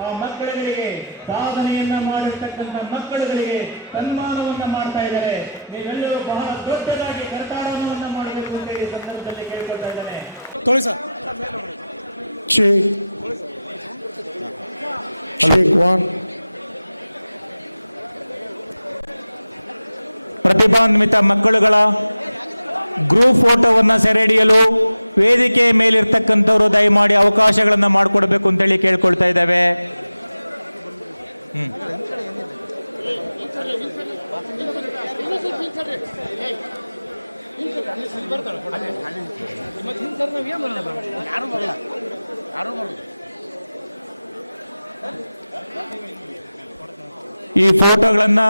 ಆ ಮಕ್ಕಳುಗಳಿಗೆ ಸಾಧನೆಯನ್ನ ಮಾಡಿರ್ತಕ್ಕಂಥ ಮಕ್ಕಳುಗಳಿಗೆ ಸನ್ಮಾನವನ್ನ ಮಾಡ್ತಾ ಇದ್ದಾರೆ. ನೀವೆಲ್ಲರೂ ಬಹಳ ದೊಡ್ಡದಾಗಿ ಕರತಾಡನವನ್ನ ಮಾಡಬೇಕು ಅಂತ ಈ ಸಂದರ್ಭದಲ್ಲಿ ಕೇಳ್ಕೊಳ್ತಾ ಇದ್ದೇನೆ. ಪ್ರತಿಭಾನ್ವಿತ ಮಕ್ಕಳುಗಳ ಗ್ರೂಪ್ ಫೋಟೋವನ್ನು ಸೆರೆ ಹಿಡಿಯಲು ವೇದಿಕೆ ಮೇಲಿರ್ತಕ್ಕಂಥವರು ದಯಮಾಡಿ ಅವಕಾಶಗಳನ್ನು ಮಾಡಿಕೊಡ್ಬೇಕು ಅಂತೇಳಿ ಕೇಳ್ಕೊಳ್ತಾ ಇದ್ದೇವೆ. ಈ ಫೋಟೋಗಳನ್ನು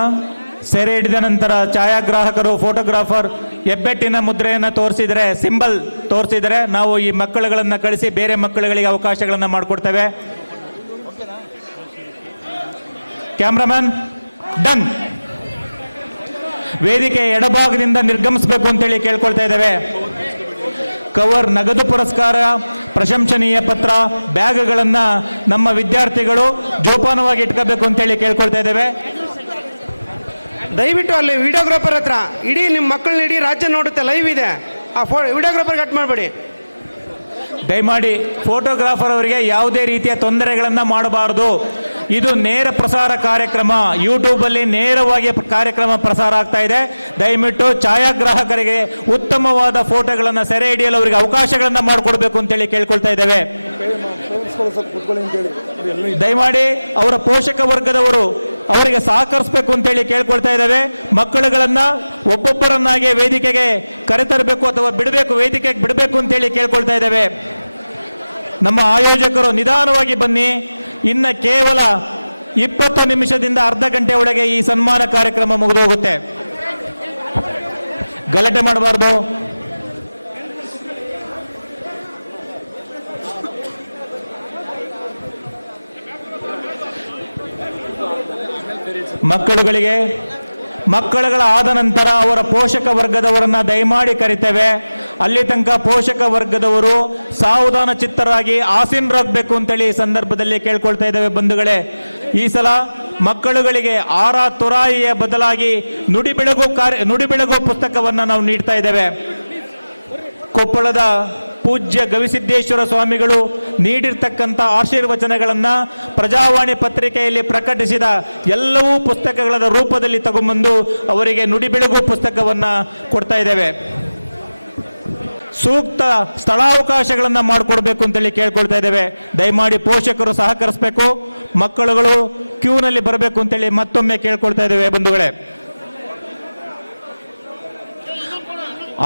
ಸೆರೆ ಹಿಡಿದ ನಂತರ ಛಾಯಾಗ್ರಾಹಕರು ಫೋಟೋಗ್ರಾಫರ್ ಹೆಬ್ಬೆಟ್ಟಿನ ಮುದ್ರೆಯನ್ನು ತೋರಿಸಿದರೆ, ಸಿಂಬಲ್ ತೋರಿಸಿದರೆ ನಾವು ಈ ಮಕ್ಕಳುಗಳನ್ನು ಕಳಿಸಿ ಬೇರೆ ಮಕ್ಕಳುಗಳಿಗೆ ಅವಕಾಶಗಳನ್ನು ಮಾಡಿಕೊಡ್ತೇವೆ. Cameraman done. ವೇದಿಕೆ ಎಡಭಾಗದಿಂದ ನಿರ್ಗಮಿಸಬೇಕು ಅಂತೇಳಿ ಕೇಳ್ಕೊಳ್ತಾ ಇದ್ದೇವೆ. ಕವರ್, ನಗದು ಪುರಸ್ಕಾರ, ಪ್ರಶಂಸನೀಯ ಪತ್ರ, ಬ್ಯಾಗ್ಗಳನ್ನು ನಮ್ಮ ವಿದ್ಯಾರ್ಥಿಗಳು ಜೋಪಾನವಾಗಿ ಇಟ್ಕೋಬೇಕು ಅಂತೇಳಿ ಕೇಳ್ಕೊಳ್ತಾ ಇದ್ದೇವೆ. ದಯವಿಟ್ಟು ಅಲ್ಲಿ ವಿಡಿಯೋಗ್ರಾಫರ್ ಹತ್ರ ಇಡೀ ನಿಮ್ಮ ಮಕ್ಕಳನ್ನ ಇಡೀ ರಾಜ್ಯ ನೋಡುತ್ತೆ, ಲೈವ್ ಇದೆ. ಆ ವಿಡಿಯೋಗ್ರಾಫರ್ ಕಟ್ ಮಾಡಬೇಡಿ ದಯಮಾಡಿ. ಫೋಟೋಗ್ರಾಫರ್ ಅವರಿಗೆ ಯಾವುದೇ ರೀತಿಯ ತೊಂದರೆಗಳನ್ನು ಮಾಡಬಾರದು. ಇದು ನೇರ ಪ್ರಸಾರ ಕಾರ್ಯಕ್ರಮ, ಯೂಟ್ಯೂಬಲ್ಲಿ ನೇರವಾಗಿ ಕಾರ್ಯಕ್ರಮ ಪ್ರಸಾರ ಆಗ್ತಾ ಇದೆ. ದಯವಿಟ್ಟು ಛಾಯಾಗ್ರಾಹಕರಿಗೆ ಉತ್ತಮವಾದ ಫೋಟೋಗಳನ್ನು ಸೆರೆ ಹಿಡಿಯಲು ಅವರಿಗೆ ಅವಕಾಶಗಳನ್ನು ಮಾಡಿಕೊಡ್ಬೇಕು ಅಂತೇಳಿ ಕೇಳ್ಕೊಳ್ತಾ ಇದ್ದೇವೆ. ದಯಮಾಡಿ ಅವರ ಪೋಷಕ ವರ್ಗದವರು ಅವರಿಗೆ ಸಹಕರಿಸಬೇಕು ಅಂತೇಳಿ ಕೇಳ್ಕೊಳ್ತಾ ಇದ್ದೇವೆ. ಮಕ್ಕಳುಗಳನ್ನು ಒಬ್ಬೊಬ್ಬರನ್ನಾಗಿ ವೇದಿಕೆಗೆ ಕರೆತರಬೇಕು ಅಥವಾ ಬಿಡಬೇಕು, ವೇದಿಕೆಗೆ ಬಿಡಬೇಕು ಅಂತೇಳಿ ಕೇಳ್ಕೊಳ್ತಾ ಇದ್ದೇವೆ. ನಮ್ಮ ಆಯೋಜಕರು ನಿಧಾನವಾಗಿ ಬನ್ನಿ. ಇನ್ನು ಕೇವಲ 20 ನಿಮಿಷದಿಂದ ಅರ್ಧ ಗಂಟೆ ಒಳಗೆ ಈ ಸನ್ಮಾನ ಕಾರ್ಯಕ್ರಮ ಮುಗಿದೋಗುತ್ತೆ. ಗಲಾಟೆ ಮಾಡಬಾರ್ದು. ಮಕ್ಕಳುಗಳ ಆದ ನಂತರ ಅವರ ಪೋಷಕ ವರ್ಗದವರನ್ನ ದಯಮಾಡಿ ಕರಿತೇವೆ. ಅಲ್ಲಿ ತನಕ ಪೋಷಕ ವರ್ಗದವರು ಸಾವಧಾನ ಚಿತ್ತರಾಗಿ ಆಸೀನರಾಗಬೇಕು ಅಂತೇಳಿ ಈ ಸಂದರ್ಭದಲ್ಲಿ ಕೇಳ್ಕೊಳ್ತಾ ಇದ್ದೇವೆ. ಬಂಧುಗಳೇ, ಈ ಸಲ ಮಕ್ಕಳುಗಳಿಗೆ ಆರ ತುರಾಯಿಯ ಬದಲಾಗಿ ನುಡಿಬೆಳಗು ಪುಸ್ತಕವನ್ನು ನಾವು ನೀಡ್ತಾ ಇದ್ದೇವೆ. ಕೊಪ್ಪಳದ ಪೂಜ್ಯ ಗವಿಸಿದ್ದೇಶ್ವರ ಸ್ವಾಮಿಗಳು ನೀಡಿರ್ತಕ್ಕಂಥ ಆಶೀರ್ವಚನಗಳನ್ನು ಪ್ರಜಾವಾಣಿ ಪತ್ರಿಕೆಯಲ್ಲಿ ಪ್ರಕಟಿಸಿದ ಎಲ್ಲವೂ ಪುಸ್ತಕಗಳ ರೂಪದಲ್ಲಿ ತಗೊಂಬಂದು ಅವರಿಗೆ ನುಡಿಬೆಳಗು ಪುಸ್ತಕವನ್ನು ಕೊಡ್ತಾ ಇದ್ದೇವೆ. ಸೂಕ್ತ ಸ್ಥಳಾವಕಾಶಗಳನ್ನು ಮಾಡಿಕೊಡ್ಬೇಕು ಅಂತೇಳಿ ಕೇಳ್ಕೊಳ್ತಾ ಇದ್ದೇವೆ. ದಯಮಾಡಿ ಪೋಷಕರು ಸಹಕರಿಸಬೇಕು, ಮಕ್ಕಳುಗಳು ಕ್ಯೂನಲ್ಲಿ ಬರಬೇಕು ಅಂತೇಳಿ ಮತ್ತೊಮ್ಮೆ ಕೇಳ್ಕೊಳ್ತಾ ಇದ್ದೇವೆ. ಬಂಧುಗಳೇ,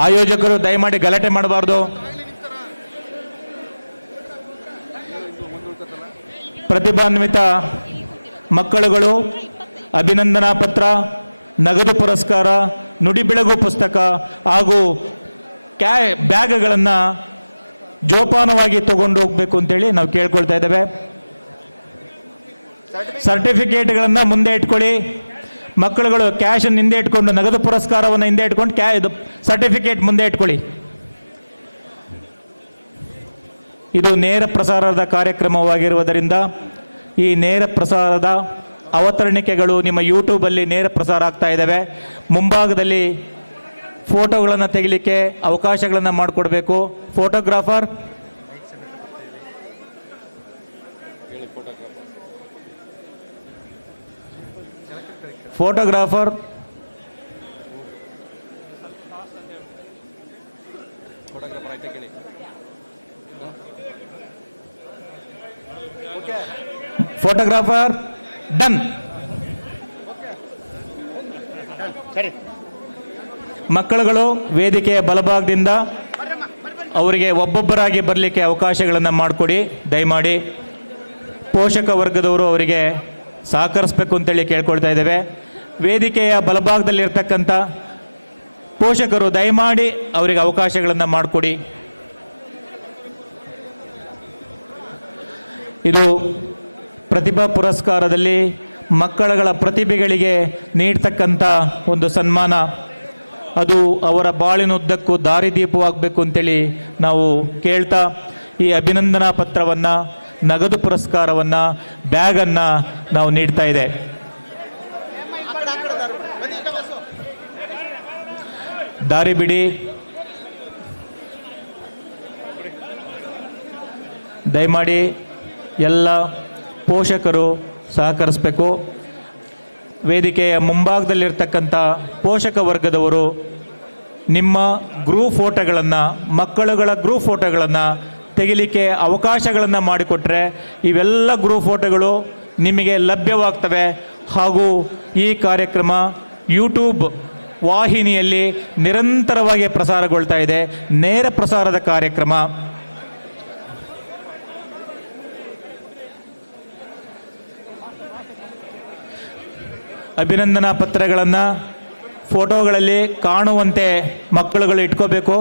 ಆಯೋಜಕರು ದಯಮಾಡಿ ಗಲಾಟೆ ಮಾಡಬಾರ್ದು. ಪ್ರತಿಭಾನ್ವಿತ ಮಕ್ಕಳುಗಳು ಅಭಿನಂದನಾ ಪತ್ರ, ನಗದು ಪುರಸ್ಕಾರ, ನುಡಿಬೆಳಗು ಪುಸ್ತಕ ಹಾಗೂ ಬ್ಯಾಗ್ಗಳನ್ನು ಜೋಪಾನವಾಗಿ ತಗೊಂಡು ಹೋಗಬೇಕು ಅಂತೇಳಿ ನಾವು ಕೇಳ್ಕೊಳ್ತಾ ಇದ್ದೇವೆ. ಸರ್ಟಿಫಿಕೇಟ್ಗಳನ್ನು ಮುಂದೆ ಇಟ್ಕೊಳ್ಳಿ. ಮಕ್ಕಳುಗಳು ಕ್ಯಾಶನ್ನು ಹಿಂದೆ ಇಟ್ಕೊಂಡು, ನಗದು ಪುರಸ್ಕಾರವನ್ನು ಹಿಂದೆ ಇಟ್ಕೊಂಡು ಇದು ಸರ್ಟಿಫಿಕೇಟ್ ಮುಂದೆ ಇಟ್ಕೊಳ್ಳಿ. ಇದು ನೇರ ಪ್ರಸಾರದ ಕಾರ್ಯಕ್ರಮವಾಗಿರುವುದರಿಂದ ಈ ನೇರ ಪ್ರಸಾರದ ಅವತರಣಿಕೆಗಳು ನಿಮ್ಮ ಯೂಟ್ಯೂಬಲ್ಲಿ ನೇರ ಪ್ರಸಾರ ಆಗ್ತಾ ಇದ್ದಾವೆ. ಮುಂಭಾಗದಲ್ಲಿ ಫೋಟೋಗಳನ್ನು ತೆಗಿಲಿಕ್ಕೆ ಅವಕಾಶಗಳನ್ನು ಮಾಡಿಕೊಡ್ಬೇಕು. Photographer done. ಮಕ್ಕಳುಗಳು ವೇದಿಕೆಯ ಬಲಭಾಗದಿಂದ ಅವರಿಗೆ ಒಬ್ಬೊಬ್ಬರಾಗಿ ಬರಲಿಕ್ಕೆ ಅವಕಾಶಗಳನ್ನು ಮಾಡಿಕೊಡಿ. ದಯಮಾಡಿ ಪೋಷಕ ವರ್ಗದವರು ಅವರಿಗೆ ಸಹಕರಿಸಬೇಕು ಅಂತೇಳಿ ಕೇಳ್ಕೊಳ್ತಾ ಇದ್ದೇವೆ. ವೇದಿಕೆಯ ಬಲಭಾಗದಲ್ಲಿರ್ತಕ್ಕಂಥ ಪೋಷಕರು ದಯಮಾಡಿ ಅವರಿಗೆ ಅವಕಾಶಗಳನ್ನು ಮಾಡಿಕೊಡಿ. ಇದು ಪ್ರತಿಭಾ ಪುರಸ್ಕಾರದಲ್ಲಿ ಮಕ್ಕಳುಗಳ ಪ್ರತಿಭೆಗಳಿಗೆ ನೀಡ್ತಕ್ಕಂಥ ಒಂದು ಸನ್ಮಾನ. ಅದು ಅವರ ಬಾಳಿನುದ್ದಕ್ಕೂ ದಾರಿದೀಪವಾಗಬೇಕು ಅಂತೇಳಿ ನಾವು ಕೇಳ್ತಾ ಈ ಅಭಿನಂದನಾ ಪತ್ರವನ್ನು ನಗದು ಪುರಸ್ಕಾರವನ್ನು, ಬ್ಯಾಗನ್ನು ನಾವು ನೀಡ್ತಾ ಇದೆ. ದಾರಿ ಬಿಡಿ, ದಯಮಾಡಿ ಎಲ್ಲ ಪೋಷಕರು ಸಹಕರಿಸಬೇಕು. ವೇದಿಕೆಯ ಮುಂಭಾಗದಲ್ಲಿರ್ತಕ್ಕಂಥ ಪೋಷಕ ವರ್ಗದವರು ನಿಮ್ಮ ಗ್ರೂಪ್ ಫೋಟೋಗಳನ್ನು, ಮಕ್ಕಳುಗಳ ಗ್ರೂಪ್ ಫೋಟೋಗಳನ್ನು ತೆಗಿಲಿಕ್ಕೆ ಅವಕಾಶಗಳನ್ನು ಮಾಡಿಕೊಟ್ರೆ ಇವೆಲ್ಲ ಗ್ರೂಪ್ ಫೋಟೋಗಳು ನಿಮಗೆ ಲಭ್ಯವಾಗ್ತವೆ. ಹಾಗೂ ಈ ಕಾರ್ಯಕ್ರಮ ಯೂಟ್ಯೂಬ್ ವಾಹಿನಿಯಲ್ಲಿ ನಿರಂತರವಾಗಿ ಪ್ರಸಾರಗೊಳ್ತಾ ಇದೆ. ನೇರ ಪ್ರಸಾರದ ಕಾರ್ಯಕ್ರಮ. ಅಭಿನಂದನಾ ಪತ್ರಗಳನ್ನು ಫೋಟೋಗಳಲ್ಲಿ ಕಾಣುವಂತೆ ಮಕ್ಕಳುಗಳು ಇಟ್ಕೋಬೇಕು.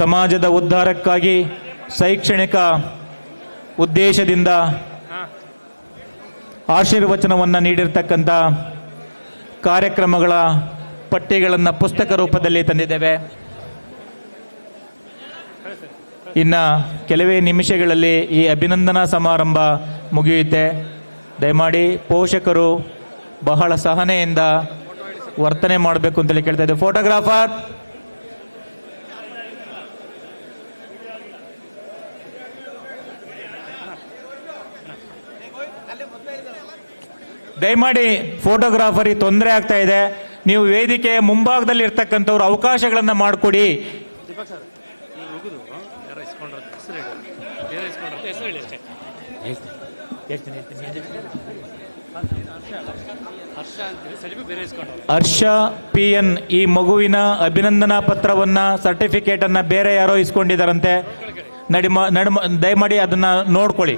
ಸಮಾಜದ ಉದ್ಧಾರಕ್ಕಾಗಿ ಶೈಕ್ಷಣಿಕ ಉದ್ದೇಶದಿಂದ ಆಶೀರ್ವಚನವನ್ನು ನೀಡಿರ್ತಕ್ಕಂಥ ಕಾರ್ಯಕ್ರಮಗಳ ಪಟ್ಟಿಗಳನ್ನು ಪುಸ್ತಕ ರೂಪದಲ್ಲಿ ತಂದಿದ್ದೇವೆ. ಇನ್ನು ಕೆಲವೇ ನಿಮಿಷಗಳಲ್ಲಿ ಈ ಅಭಿನಂದನಾ ಸಮಾರಂಭ ಮುಗಿಯುತ್ತೆ. ದಯಮಾಡಿ ಪೋಷಕರು ಬಹಳ ಸಹನೆಯಿಂದ ವರ್ತನೆ ಮಾಡಬೇಕು ಅಂತೇಳಿ ಕೇಳ್ತಾ ಇದ್ದೇವೆ. ಫೋಟೋಗ್ರಾಫರ್, ದಯಮಾಡಿ ಫೋಟೋಗ್ರಾಫರಿಗೆ ತೊಂದರೆ ಆಗ್ತಾ ಇದೆ. ನೀವು ವೇದಿಕೆಯ ಮುಂಭಾಗದಲ್ಲಿ ಇರ್ತಕ್ಕಂಥವ್ರು ಅವಕಾಶಗಳನ್ನು ಮಾಡಿಕೊಡಿ. ಹರ್ಷ PN ಈ ಮಗುವಿನ ಅಭಿನಂದನಾ ಪತ್ರವನ್ನು, ಸರ್ಟಿಫಿಕೇಟನ್ನು ಬೇರೆ ಯಾರೋ ಇಸ್ಕೊಂಡಿದ್ದಾರಂತೆ. ದಯಮಾಡಿ ಅದನ್ನು ನೋಡ್ಕೊಳ್ಳಿ.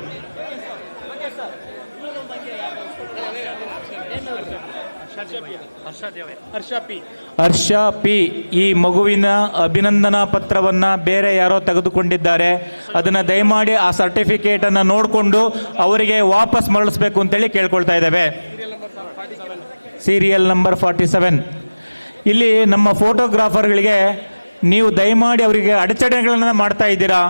ಹರ್ಷ P ಈ ಮಗುವಿನ ಅಭಿನಂದನಾ ಪತ್ರವನ್ನು ಬೇರೆ ಯಾರೋ ತೆಗೆದುಕೊಂಡಿದ್ದಾರೆ. ಅದನ್ನು ದಯಮಾಡಿ ಆ ಸರ್ಟಿಫಿಕೇಟನ್ನು ನೋಡಿಕೊಂಡು ಅವರಿಗೆ ವಾಪಸ್ ಮರಳಿಸ್ಬೇಕು ಅಂತೇಳಿ ಕೇಳ್ಕೊಳ್ತಾ ಇದ್ದೇವೆ. Serial number 47. ಇಲ್ಲಿ ನಮ್ಮ ಫೋಟೋಗ್ರಾಫರ್ಗಳಿಗೆ ನೀವು ದಯಮಾಡಿ ಅವರಿಗೆ ಅಡಚಣೆಗಳನ್ನು ಮಾಡ್ತಾ ಇದ್ದೀರಾ.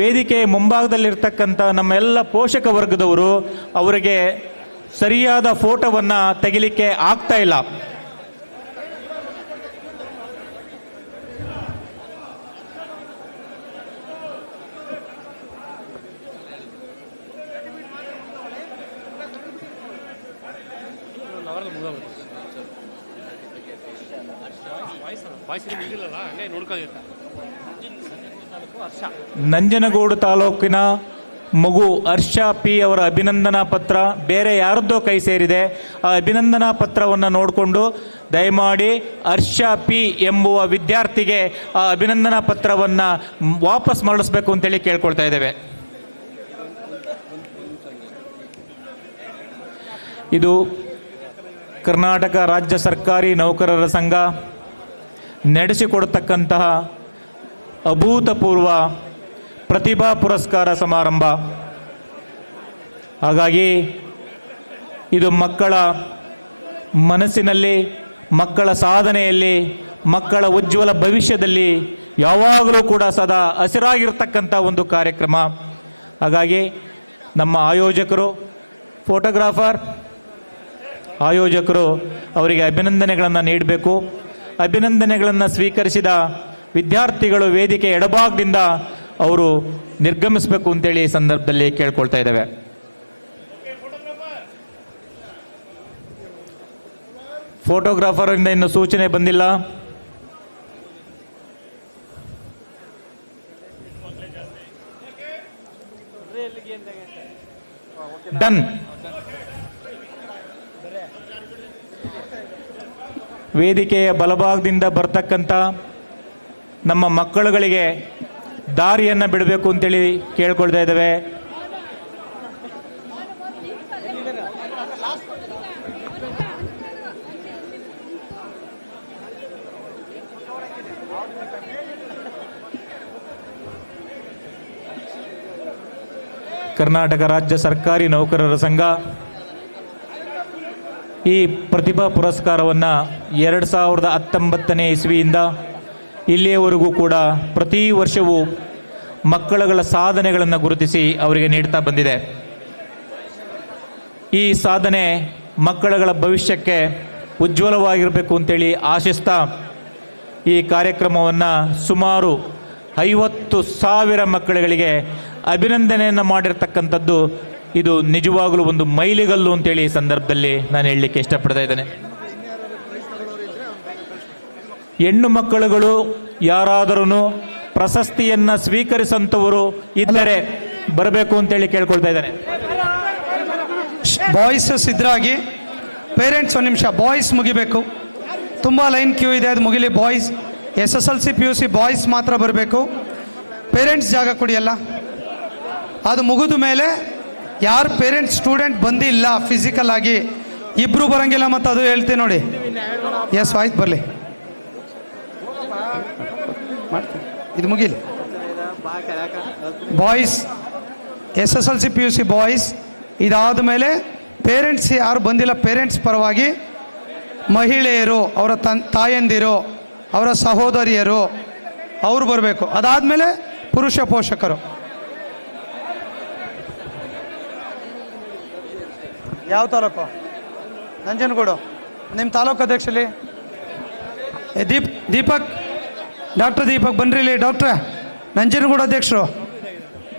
ವೇದಿಕೆ ಮುಂಭಾಗದಲ್ಲಿರ್ತಕ್ಕಂಥ ನಮ್ಮ ಎಲ್ಲ ಪೋಷಕ ವರ್ಗದವರು ಅವರಿಗೆ ಸರಿಯಾದ ಫೋಟೋವನ್ನು ತೆಗಿಲಿಕ್ಕೆ ಆಗ್ತಾ ಇಲ್ಲ. ನಂಜನಗೂಡು ತಾಲೂಕಿನ ಮಗು ಹರ್ಷ P ಅವರ ಅಭಿನಂದನಾ ಪತ್ರ ಬೇರೆ ಯಾರದ್ದೋ ಕೈ ಸೇರಿದೆ. ಆ ಅಭಿನಂದನಾ ಪತ್ರವನ್ನು ನೋಡಿಕೊಂಡು ದಯಮಾಡಿ ಹರ್ಷ P ಎಂಬುವ ವಿದ್ಯಾರ್ಥಿಗೆ ಆ ಅಭಿನಂದನಾ ಪತ್ರವನ್ನು ವಾಪಸ್ ಮರಳಿಸ್ಬೇಕು ಅಂತೇಳಿ ಕೇಳ್ಕೊಳ್ತಾ ಇದ್ದೇವೆ. ಇದು ಕರ್ನಾಟಕ ರಾಜ್ಯ ಸರ್ಕಾರಿ ನೌಕರರ ಸಂಘ ನಡೆಸಿಕೊಡ್ತಕ್ಕಂತಹ ಅಭೂತಪೂರ್ವ ಪ್ರತಿಭಾ ಪುರಸ್ಕಾರ ಸಮಾರಂಭ. ಹಾಗಾಗಿ ಇದು ಮಕ್ಕಳ ಮನಸ್ಸಿನಲ್ಲಿ, ಮಕ್ಕಳ ಸಾಧನೆಯಲ್ಲಿ, ಮಕ್ಕಳ ಉಜ್ವಲ ಭವಿಷ್ಯದಲ್ಲಿ ಯಾವಾಗಲೂ ಕೂಡ ಸದಾ ಹಸಿರಾಗಿರ್ತಕ್ಕಂಥ ಒಂದು ಕಾರ್ಯಕ್ರಮ. ಹಾಗಾಗಿ ನಮ್ಮ ಆಯೋಜಕರು, ಫೋಟೋಗ್ರಾಫರ್ ಆಯೋಜಕರು ಅವರಿಗೆ ಅಭಿನಂದನೆಗಳನ್ನು ನೀಡಬೇಕು. ಅಭಿನಂದನೆಗಳನ್ನು ಸ್ವೀಕರಿಸಿದ ವಿದ್ಯಾರ್ಥಿಗಳು ವೇದಿಕೆ ಎಡಭಾಗದಿಂದ ಅವರು ನಿರ್ಗಮಿಸಬೇಕು ಅಂತೇಳಿ ಈ ಸಂದರ್ಭದಲ್ಲಿ ಕೇಳ್ಕೊಳ್ತಾ ಇದ್ದೇವೆ. ಫೋಟೋಗ್ರಾಫರಿಂದ ಇನ್ನು ಸೂಚನೆ ಬಂದಿಲ್ಲ. ಡನ್. ವೇದಿಕೆಯ ಬಲಭಾಗದಿಂದ ಬರ್ತಕ್ಕಂಥ ನಮ್ಮ ಮಕ್ಕಳುಗಳಿಗೆ ದಾರಿಯನ್ನು ಬಿಡಬೇಕು ಅಂತೇಳಿ ಕೇಳ್ಕೊಳ್ತಾ ಇದ್ದೇವೆ. ಕರ್ನಾಟಕ ರಾಜ್ಯ ಸರ್ಕಾರಿ ನೌಕರರ ಸಂಘ ಈ ಪ್ರತಿಭಾ ಪುರಸ್ಕಾರವನ್ನು 2019 ಇಸ್ವಿಯಿಂದ ಇಲ್ಲಿಯವರೆಗೂ ಕೂಡ ಪ್ರತಿ ವರ್ಷವೂ ಮಕ್ಕಳುಗಳ ಸಾಧನೆಗಳನ್ನು ಗುರುತಿಸಿ ಅವರಿಗೆ ನೀಡ್ತಾ ಬಂದಿದೆ. ಈ ಸಾಧನೆ ಮಕ್ಕಳುಗಳ ಭವಿಷ್ಯಕ್ಕೆ ಉಜ್ವಲವಾಗಿರಬೇಕು ಅಂತೇಳಿ ಆಶಿಸ್ತಾ ಈ ಕಾರ್ಯಕ್ರಮವನ್ನು ಸುಮಾರು 50,000 ಮಕ್ಕಳುಗಳಿಗೆ ಅಭಿನಂದನೆಯನ್ನು ಮಾಡಿರ್ತಕ್ಕಂಥದ್ದು ಇದು ನಿಜವಾಗಲೂ ಒಂದು ಮೈಲಿಗಲ್ಲು ಅಂತೇಳಿ ಈ ಸಂದರ್ಭದಲ್ಲಿ ನಾನು ಹೇಳಲಿಕ್ಕೆ ಇಷ್ಟಪಡ್ತಾ ಇದ್ದೇನೆ. ಹೆಣ್ಣು ಮಕ್ಕಳುಗಳು ಯಾರಾದರೂ ಪ್ರಶಸ್ತಿಯನ್ನು ಸ್ವೀಕರಿಸಂಥವರು ಇದ್ದರೆ ಬರಬೇಕು ಅಂತೇಳಿ ಕೇಳ್ಕೊಳ್ತಾ ಇದ್ದಾನೆ. ಬಾಯ್ಸ್ ಸಿದ್ಧರಾಗಿ, ಪೇರೆಂಟ್ಸ್ ಒಂದು ನಿಮಿಷ, ಬಾಯ್ಸ್ ಮುಗಿಬೇಕು, ತುಂಬ ಲೈನ್ ಕ್ಯೂ ಇದೆ, ಅದು ಮುಗಿಲಿ. ಬಾಯ್ಸ್ SSLC PUC ಬಾಯ್ಸ್ ಮಾತ್ರ ಬರಬೇಕು. ಪೇರೆಂಟ್ಸ್ ಜಾಗ ಕೊಡಿಯಲ್ಲ. ಅದು ಮುಗಿದ ಮೇಲೆ ಯಾರು ಪೇರೆಂಟ್ಸ್ ಸ್ಟೂಡೆಂಟ್ ಬಂದಿಲ್ಲ ಫಿಸಿಕಲ್ ಆಗಿ, ಇಬ್ಬರು ಬರೋಂಗಿಲ್ಲ, ಮತ್ತು ಅದು ಹೇಳ್ತೀನಿ ನೋಡಿ. ಎಸ್, ಆಯ್ತು, ಬರಲಿ, ಮಾಡ್ತೀನಿ, ಇದು ಮುಗಿಲಿ. ಬಾಯ್ಸ್ SSLC PUC ಬಾಯ್ಸ್, ಇದಾದ ಮೇಲೆ ಪೇರೆಂಟ್ಸ್ ಯಾರು ಬಂದಿಲ್ಲ, ಪೇರೆಂಟ್ಸ್ ಪರವಾಗಿ ಮಹಿಳೆಯರು, ಅವರ ತಾಯಂದಿರು, ಅವರ ಸಹೋದರಿಯರು ಅವರು ಬರಬೇಕು. ಅದಾದಮೇಲೆ ಪುರುಷ ಪೋಷಕರು. ಯಾವ ತಾಲೂಕು? ನಂಜನಗೂಡು. ನಿಮ್ಮ ತಾಲೂಕು ಅಧ್ಯಕ್ಷಲಿ ದೀಪಕ್, ಡಾಕ್ಟರ್ ದೀಪಕ್ ಬನ್ರಿ ಇಲ್ಲಿ. ಡಾಕ್ಟ್ರೇ, ನಂಜನಗೂಡು ಅಧ್ಯಕ್ಷರು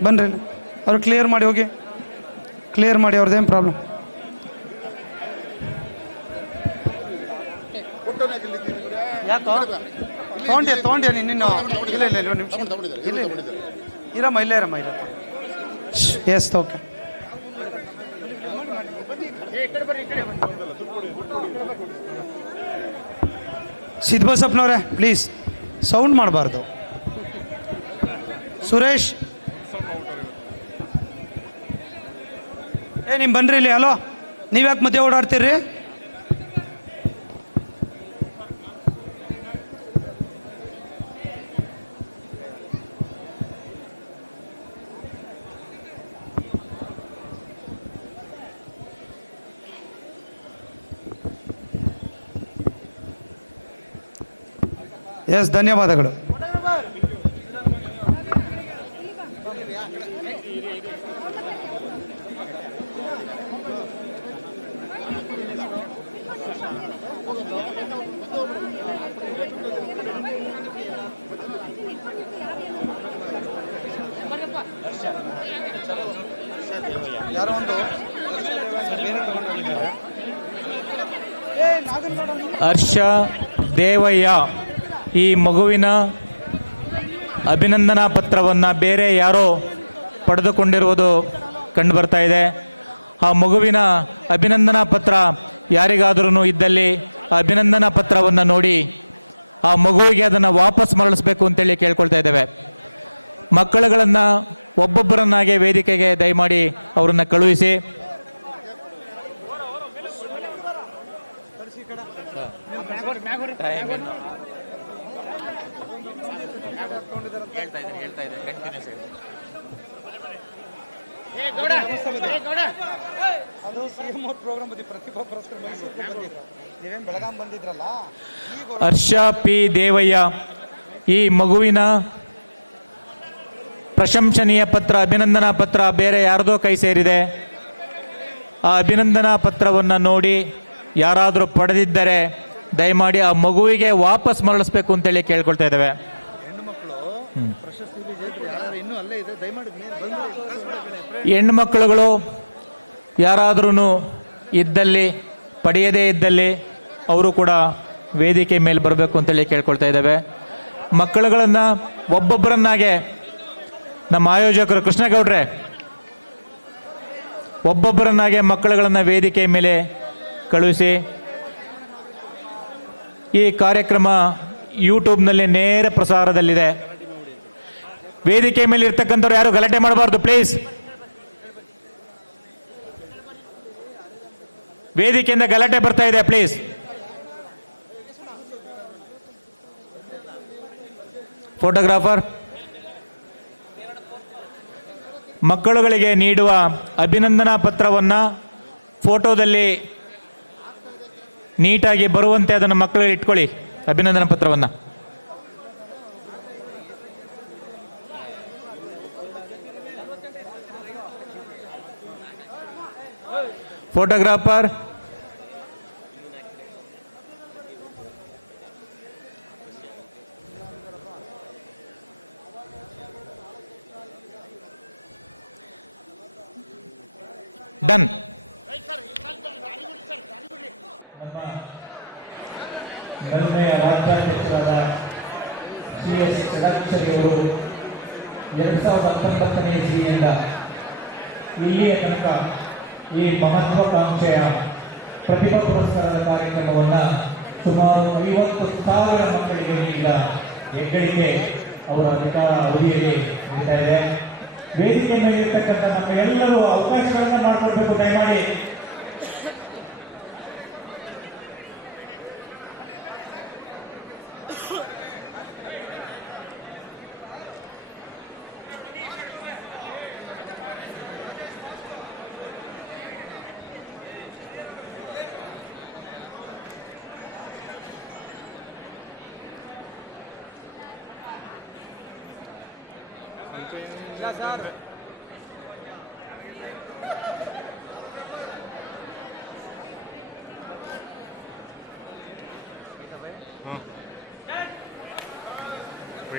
ಬನ್ರಿ ಇಲ್ಲಿ. ಅವ್ರು ಕ್ಲಿಯರ್ ಮಾಡಿ ಹೋಗಿ, ಕ್ಲಿಯರ್ ಮಾಡಿ, ಅವ್ರದ್ದೇನು ಪ್ರಾಬ್ಲಮ್. ಯಾಕೋ ತೊಗೊಂಡ್ಯಾ ನೀನು? ಇಲ್ಲ ಇಲ್ಲ ಇಲ್ಲ, ನಿಮಿಷ ಇಲ್ಲ ಇರಮ್ಮ, ಇಲ್ಲೇ ಇರಮ್ಮ, ಇಲ್ಲ. Yes, okay. ಸಿದ್ಧಬಸಪ್ಪನವ್ರೆ ಪ್ಲೀಸ್ ಸೌಂಡ್ ಮಾಡಬಾರ್ದು. ಸುರೇಶ್, ನಿಮ್ಮ ಬನ್ರಿ ಇಲ್ಲಿ. ಹಲೋ, ನೀವ್ಯಾಕೆ ಮಧ್ಯೆ ಓಡಾಡ್ತೀರಿ? ಎಸ್, ಧನ್ಯವಾದಗಳು. ಯಾರೋ ಒಂದು ಹರ್ಷ ದೇವಯ್ಯ ಈ ಮಗುವಿನ ಅಭಿನಂದನಾ ಪತ್ರವನ್ನು ಬೇರೆ ಯಾರೋ ಪಡೆದುಕೊಂಡಿರುವುದು ಕಂಡು ಬರ್ತಾ ಇದೆ. ಆ ಮಗುವಿನ ಅಭಿನಂದನಾ ಪತ್ರ ಯಾರಿಗಾದರೂ ಇದ್ದಲ್ಲಿ ಆ ಅಭಿನಂದನಾ ಪತ್ರವನ್ನು ನೋಡಿ ಆ ಮಗುವಿಗೆ ಅದನ್ನು ವಾಪಸ್ ಮರಳಿಸಬೇಕು ಅಂತೇಳಿ ಕೇಳ್ಕೊಳ್ತಾ ಇದ್ದೇವೆ. ಮಕ್ಕಳುಗಳನ್ನು ಒಬ್ಬೊಬ್ಬರನ್ನಾಗೆ ವೇದಿಕೆಗೆ ದಯಮಾಡಿ ಅವರನ್ನು ಕಳುಹಿಸಿ. ಅದು CM ಪ್ರೋಗ್ರಾಮ್ ಪ್ರತಿಭಾ ಪುರಸ್ಕಾರ ಮೈಸೂರಿಗೆ ಬಂದಿದ್ರು, ನೀವೇನು ಬೆಳಗಾಂ ಬಂದಿದ್ರಲ್ಲ. ಹರ್ಷ ಪಿ ದೇವಯ್ಯ ಈ ಮಗುವಿನ ಪ್ರಶಂಸನೀಯ ಪತ್ರ, ಅಭಿನಂದನಾ ಪತ್ರ ಬೇರೆ ಯಾರದೋ ಕೈ ಸೇರಿದೆ. ಆ ಅಭಿನಂದನಾ ಪತ್ರವನ್ನು ನೋಡಿ ಯಾರಾದರೂ ಪಡೆದಿದ್ದರೆ ದಯಮಾಡಿ ಆ ಮಗುವಿಗೆ ವಾಪಸ್ ಮರಳಿಸ್ಬೇಕು ಅಂತೇಳಿ ಕೇಳ್ಕೊಳ್ತಾ ಇದ್ದೇವೆ. ಹೆಣ್ಣು ಮಕ್ಕಳುಗಳು ಯಾರಾದ್ರೂ ಇದ್ದಲ್ಲಿ, ಪಡೆಯದೇ ಇದ್ದಲ್ಲಿ ಅವರು ಕೂಡ ವೇದಿಕೆ ಮೇಲೆ ಬರಬೇಕು ಅಂತೇಳಿ ಕೇಳ್ಕೊಳ್ತಾ ಇದ್ದೇವೆ. ಮಕ್ಕಳುಗಳನ್ನು ಒಬ್ಬೊಬ್ಬರನ್ನಾಗೆ ನಮ್ಮ ಆಯೋಜಕರು ಕೃಷ್ಣಗೌಡ್ರೆ ಒಬ್ಬೊಬ್ಬರನ್ನಾಗೆ ಮಕ್ಕಳುಗಳನ್ನು ವೇದಿಕೆ ಮೇಲೆ ಕಳುಹಿಸಿ. ಈ ಕಾರ್ಯಕ್ರಮ ಯೂಟ್ಯೂಬ್ನಲ್ಲಿ ನೇರ ಪ್ರಸಾರದಲ್ಲಿದೆ. ವೇದಿಕೆ ಮೇಲೆ ಇರ್ತಕ್ಕಂಥವ್ರು ಯಾರು ಗಲಾಟೆ ಮಾಡಬಾರ್ದು ಪ್ಲೀಸ್. ವೇದಿಕೆಯಿಂದ ಗಲಾಟೆ ಬರ್ತಾ ಇದೆ ಪ್ಲೀಸ್. ಫೋಟೋಗ್ರಾಫರ್, ಮಕ್ಕಳುಗಳಿಗೆ ನೀಡುವ ಅಭಿನಂದನಾ ಪತ್ರವನ್ನು ಫೋಟೋದಲ್ಲಿ ನೀಟಾಗಿ ಬರುವಂತೆ ಅದನ್ನು ಮಕ್ಕಳಿಗೆ ಇಟ್ಕೊಳ್ಳಿ. ಅಭಿನಂದನಾ ಪತ್ರವನ್ನು ಫೋಟೋಗ್ರಾಫರ್ ಡನ್. ಗೌರವನೀಯ ರಾಜ್ಯಾಧ್ಯಕ್ಷರಾದ CS ಷಡಾಕ್ಷರಿಯವರು 2019ನೇ ಇಸ್ವಿಯಿಂದ ಇಲ್ಲಿಯ ತನಕ ಈ ಮಹತ್ವಾಕಾಂಕ್ಷೆಯ ಪ್ರತಿಭಾ ಪುರಸ್ಕಾರದ ಕಾರ್ಯಕ್ರಮವನ್ನು ಸುಮಾರು 50,000 ಮಕ್ಕಳಿಗೆ ನೀಡಿದ ಹೆಗ್ಗಳಿಕೆ ಅವರ ಅಧಿಕಾರ ಅವಧಿಯಲ್ಲಿ ನೀಡ್ತಾ ಇದೆ. ವೇದಿಕೆ ಮೇಲಿರ್ತಕ್ಕಂಥ ನಮ್ಮ ಎಲ್ಲರೂ ಅವಕಾಶಗಳನ್ನು ಮಾಡಿಕೊಡ್ಬೇಕು ದಯಮಾಡಿ.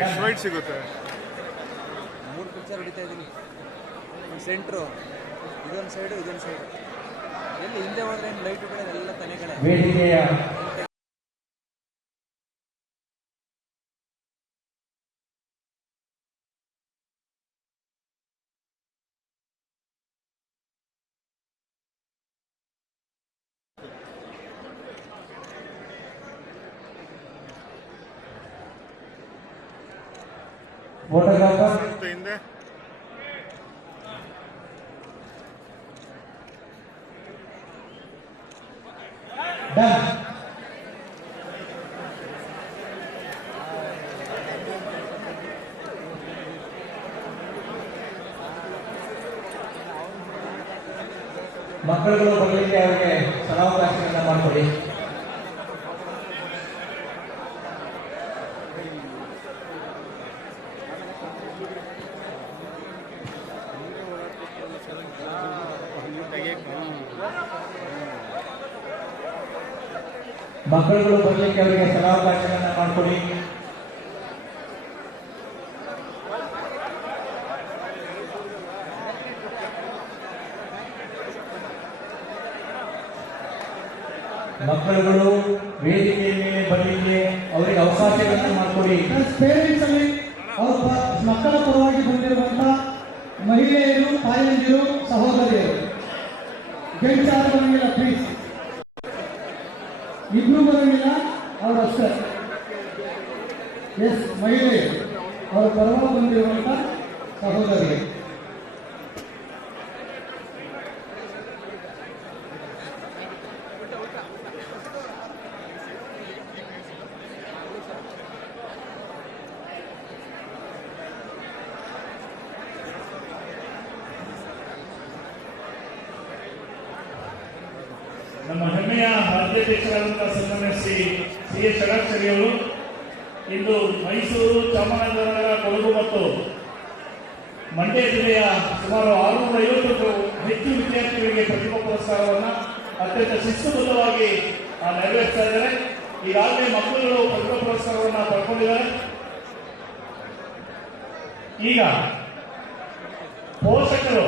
ಎಷ್ಟು ವೈಟ್ ಸಿಗುತ್ತೆ? 3 ಪಿಕ್ಚರ್ ಹೊಡಿತಾ ಇದ್ದೀನಿ. ಸೆಂಟ್ರು ಇದೊಂದು ಸೈಡು ಇದೊಂದು ಸೈಡು ಎಲ್ಲಿ ಹಿಂದೆ ಹೋದ್ರೆ ಲೈಟ್ ಎಲ್ಲ ತಲೆಗಳೇ. ವೇದಿಕೆಯ ಫೋಟೋಗ್ರಾಫರ್ ಹಿಂದೆ ಡನ್. ಮಕ್ಕಳುಗಳು ಬರಲಿಕ್ಕೆ ಅವರಿಗೆ ಸದಾವಕಾಶಗಳನ್ನು ಮಾಡಿಕೊಡಿ. ಮಕ್ಕಳುಗಳು ಬರಲಿಕ್ಕೆ ಅವರಿಗೆ ಸದಾವಕಾಶಗಳನ್ನು ಮಾಡಿಕೊಡಿ. ಮಕ್ಕಳುಗಳು ವೇದಿಕೆಯ ಮೇಲೆ ಬರಲಿಕ್ಕೆ ಅವರಿಗೆ ಅವಕಾಶಗಳನ್ನು ಮಾಡಿಕೊಡಿ. ಪೇರೆಂಟ್ಸ್ ಅಲ್ಲಿ ಅವರ ಮಕ್ಕಳ ಪರವಾಗಿ ಬಂದಿರುವಂತಹ ಮಹಿಳೆಯರು, ತಾಯಂದಿರು, ಸಹೋದರಿಯರು, ಜೆಂಟ್ಸ್ ಬರಂಗಿಲ್ಲ ಪ್ಲೀಸ್. ಇಬ್ರು ಬರಂಗಿಲ್ಲ, ಅವರಷ್ಟೇ. ಎಸ್, ಮಹಿಳೆಯರು ಅವರ ಪರವಾಗಿ ಬಂದಿರುವಂತಹ ಸಹೋದರಿಯರು. ನಮ್ಮ ಹೆಮ್ಮೆಯ ರಾಜ್ಯಾಧ್ಯಕ್ಷರಾದಂತಹ ಸನ್ಮಾನ್ಯ ಶ್ರೀ CS ಷಡಾಕ್ಷರಿಯವರು ಇಂದು ಮೈಸೂರು, ಚಾಮರಾಜನಗರ, ಕೊಡಗು ಮತ್ತು ಮಂಡ್ಯ ಜಿಲ್ಲೆಯ ಸುಮಾರು 650ಕ್ಕೂ ಹೆಚ್ಚು ವಿದ್ಯಾರ್ಥಿಗಳಿಗೆ ಪ್ರತಿಭಾ ಪುರಸ್ಕಾರವನ್ನು ಅತ್ಯಂತ ಶಿಸ್ತುಬದ್ಧವಾಗಿ ನೆರವೇರಿಸ್ತಾ ಇದ್ದಾರೆ. ಈಗಾಗಲೇ ಮಕ್ಕಳುಗಳು ಪ್ರತಿಭಾ ಪುರಸ್ಕಾರವನ್ನು ಪಡ್ಕೊಂಡಿದ್ದಾರೆ. ಈಗ ಪೋಷಕರು,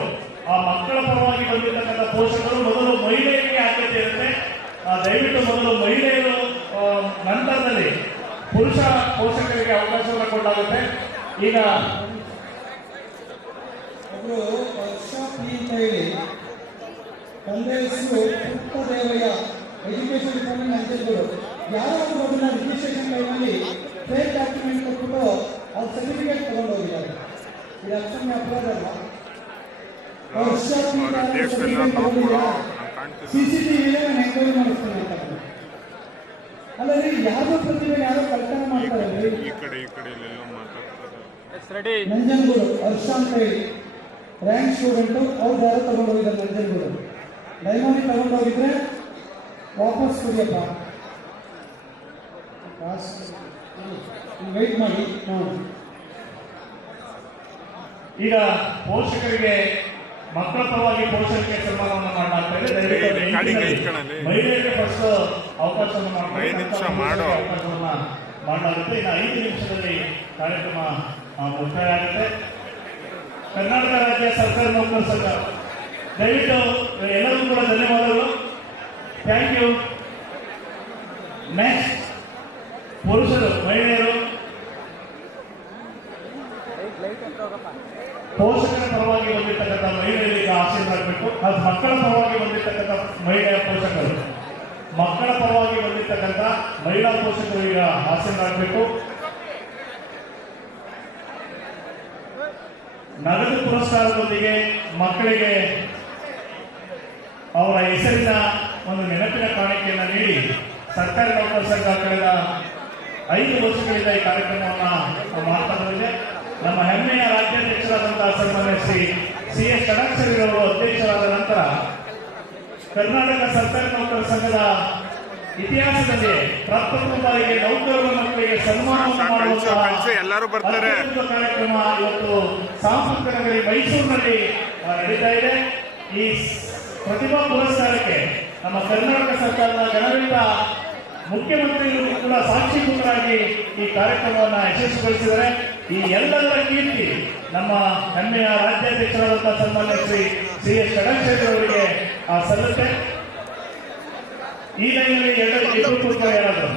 ಆ ಮಕ್ಕಳ ಪರವಾಗಿ ಬಂದಿರತಕ್ಕಂಥ ಪೋಷಕರು ಮೊದಲು ಮಹಿಳೆಯರಿಗೆ ಆದ್ಯತೆ ಇರುತ್ತೆ. ದಯವಿಟ್ಟು ಮೊದಲು ಮಹಿಳೆಯರು, ನಂತರದಲ್ಲಿ ಪುರುಷ ಪೋಷಕರಿಗೆ ಅವಕಾಶವನ್ನು ಕೊಡಲಾಗುತ್ತೆ. ಈಗ ಒಬ್ರು ಪಿ ಅಂತ ಹೇಳಿ ತಂದೆ ಹೆಸರು ಪುಟ್ಟದೇವಯ್ಯ, ಎಜುಕೇಶನ್ ಡಿಪಾರ್ಟ್ಮೆಂಟ್. ಯಾರು ರಿಜಿಸ್ಟ್ರೇಷನ್ಗಳಲ್ಲಿ ಫೇಕ್ ಡಾಕ್ಯುಮೆಂಟ್ ಕೊಟ್ಬಿಟ್ಟು ಅವ್ರ ಸರ್ಟಿಫಿಕೇಟ್ ತಗೊಂಡು ಹೋಗಿದ್ದಾರೆ. ಇದು ಅಕ್ಷಮ್ಯ ಅಪರಾಧ ಅಲ್ವಾ? CCTV ಎಂಕ್ವೈರಿ ಮಾಡಿಸ್ತೀನಿ ಅಲ್ಲ ರೀ, ಯಾರು ಪ್ರತಿಭೆ ಯಾರೋ ಕಲ್ಪನೆ ಮಾಡ್ತಾರೆ. ಈ ಕಡೆ ಎಲ್ಲ ಮಾತಾಡ್ತಾರೆ. ನಂಜನಗೂಡು ಹರ್ಷ ಅಂತ ಹೇಳಿ ರ್ಯಾಂಕ್ ಸ್ಟೂಡೆಂಟು, ಅವ್ರು ಯಾರು ತಗೊಂಡೋಗಿದ್ದಾರೆ ನಂಜನಗೂಡು. ದಯಮಾಡಿ ತಗೊಂಡೋಗಿದ್ರೆ ವಾಪಸ್ ಕೊಡಿಯಪ್ಪ. ವೆಯ್ಟ್ ಮಾಡಿ ನೋಡಿ. ಈಗ ಪೋಷಕರಿಗೆ ಗಾಡಿಗೆ ಇಟ್ಕೊಳ್ಳಿ. ಮಹಿಳೆಯರಿಗೆ ಫಸ್ಟ್ ಅವಕಾಶವನ್ನು ಮಾಡ್ತಾರೆ. 5 ನಿಮಿಷ ಮಾಡೋ. ಅವಕಾಶವನ್ನ ಮಾಡಲಾಗುತ್ತೆ. ಇನ್ನು 5 ನಿಮಿಷದಲ್ಲಿ ಕಾರ್ಯಕ್ರಮ ಮುಕ್ತಾಯ ಆಗುತ್ತೆ. ಕರ್ನಾಟಕ ರಾಜ್ಯ ಸರ್ಕಾರಿ ನೌಕರರ ಸಂಘ ದಯವಿಟ್ಟು ಎಲ್ಲರೂ ಕೂಡ ಧನ್ಯವಾದಗಳು. Thank you. ನೆಕ್ಸ್ಟ್ ಪುರುಷರು, ಮಹಿಳೆಯರು, ಪೋಷಕರ ಪರವಾಗಿ ಬಂದಿರತಕ್ಕಂಥ ಮಹಿಳೆಯರಿಗೆ ಆಶೀರ್ವಾದಬೇಕು. ಅದು ಮಕ್ಕಳ ಪರವಾಗಿ ಬಂದಿರತಕ್ಕಂಥ ಮಹಿಳೆಯ ಪೋಷಕರು, ಮಕ್ಕಳ ಪರವಾಗಿ ಬಂದಿರತಕ್ಕಂಥ ಮಹಿಳಾ ಪೋಷಕರು ಈಗ ಆಶೀರ್ವಾದಬೇಕು. ನಗದು ಪುರಸ್ಕಾರದೊಂದಿಗೆ ಮಕ್ಕಳಿಗೆ ಅವರ ಹೆಸರಿನ ಒಂದು ನೆನಪಿನ ಕಾಣಿಕೆಯನ್ನು ನೀಡಿ ಸರ್ಕಾರಿ ನೌಕರರ ಸಂಘ ಕಳೆದ 5 ವರ್ಷಗಳಿಂದ ಈ ಕಾರ್ಯಕ್ರಮವನ್ನು ಮಾಡ್ತಾ ಬಂದಿದೆ. ನಮ್ಮ ಹೆಮ್ಮೆಯ ರಾಜ್ಯಾಧ್ಯಕ್ಷರಾದಂತಹ ಸನ್ಮಾನ್ಯ ಶ್ರೀ ಸಿ.ಎಸ್. ಷಡಕ್ಷರಿಯವರು ಅಧ್ಯಕ್ಷರಾದ ನಂತರ ಕರ್ನಾಟಕ ಸರ್ಕಾರಿ ನೌಕರರ ಸಂಘದ ಇತಿಹಾಸದಲ್ಲಿ ಪ್ರಪ್ರಥಮ ಬಾರಿಗೆ ನೌಕರರ ಮಕ್ಕಳಿಗೆ ಕಳ್ಸು, ಎಲ್ಲರೂ ಬರ್ತಾರೆ. ಕಾರ್ಯಕ್ರಮ ಇವತ್ತು ಸಾಂಸ್ಕೃತಿಕ ನಗರಿ ಮೈಸೂರಿನಲ್ಲಿ ನಡೀತಾ ಇದೆ. ಈ ಪ್ರತಿಭಾ ಪುರಸ್ಕಾರಕ್ಕೆ ನಮ್ಮ ಕರ್ನಾಟಕ ಸರ್ಕಾರದ ಗಣನೀಯ ಮುಖ್ಯಮಂತ್ರಿಗಳು ಕೂಡ ಸಾಕ್ಷೀಭೂತರಾಗಿ ಈ ಕಾರ್ಯಕ್ರಮವನ್ನು ಯಶಸ್ವಿಗೊಳಿಸಿದ್ದಾರೆ. ಈ ಎಲ್ಲರ ಕೀರ್ತಿ ನಮ್ಮ ಹೆಮ್ಮೆಯ ರಾಜ್ಯಾಧ್ಯಕ್ಷರಾದಂತಹ ಸನ್ಮಾನ್ಯ ಶ್ರೀ ಸಿ.ಎಸ್. ಷಡಕ್ಷರಿ ಅವರಿಗೆ ಸಲ್ಲುತ್ತೆ. ಈ ಲೈನಲ್ಲಿ ಇಬ್ಬರು ಕೂತ್ಕೊಂಡು ಏನಾದ್ರು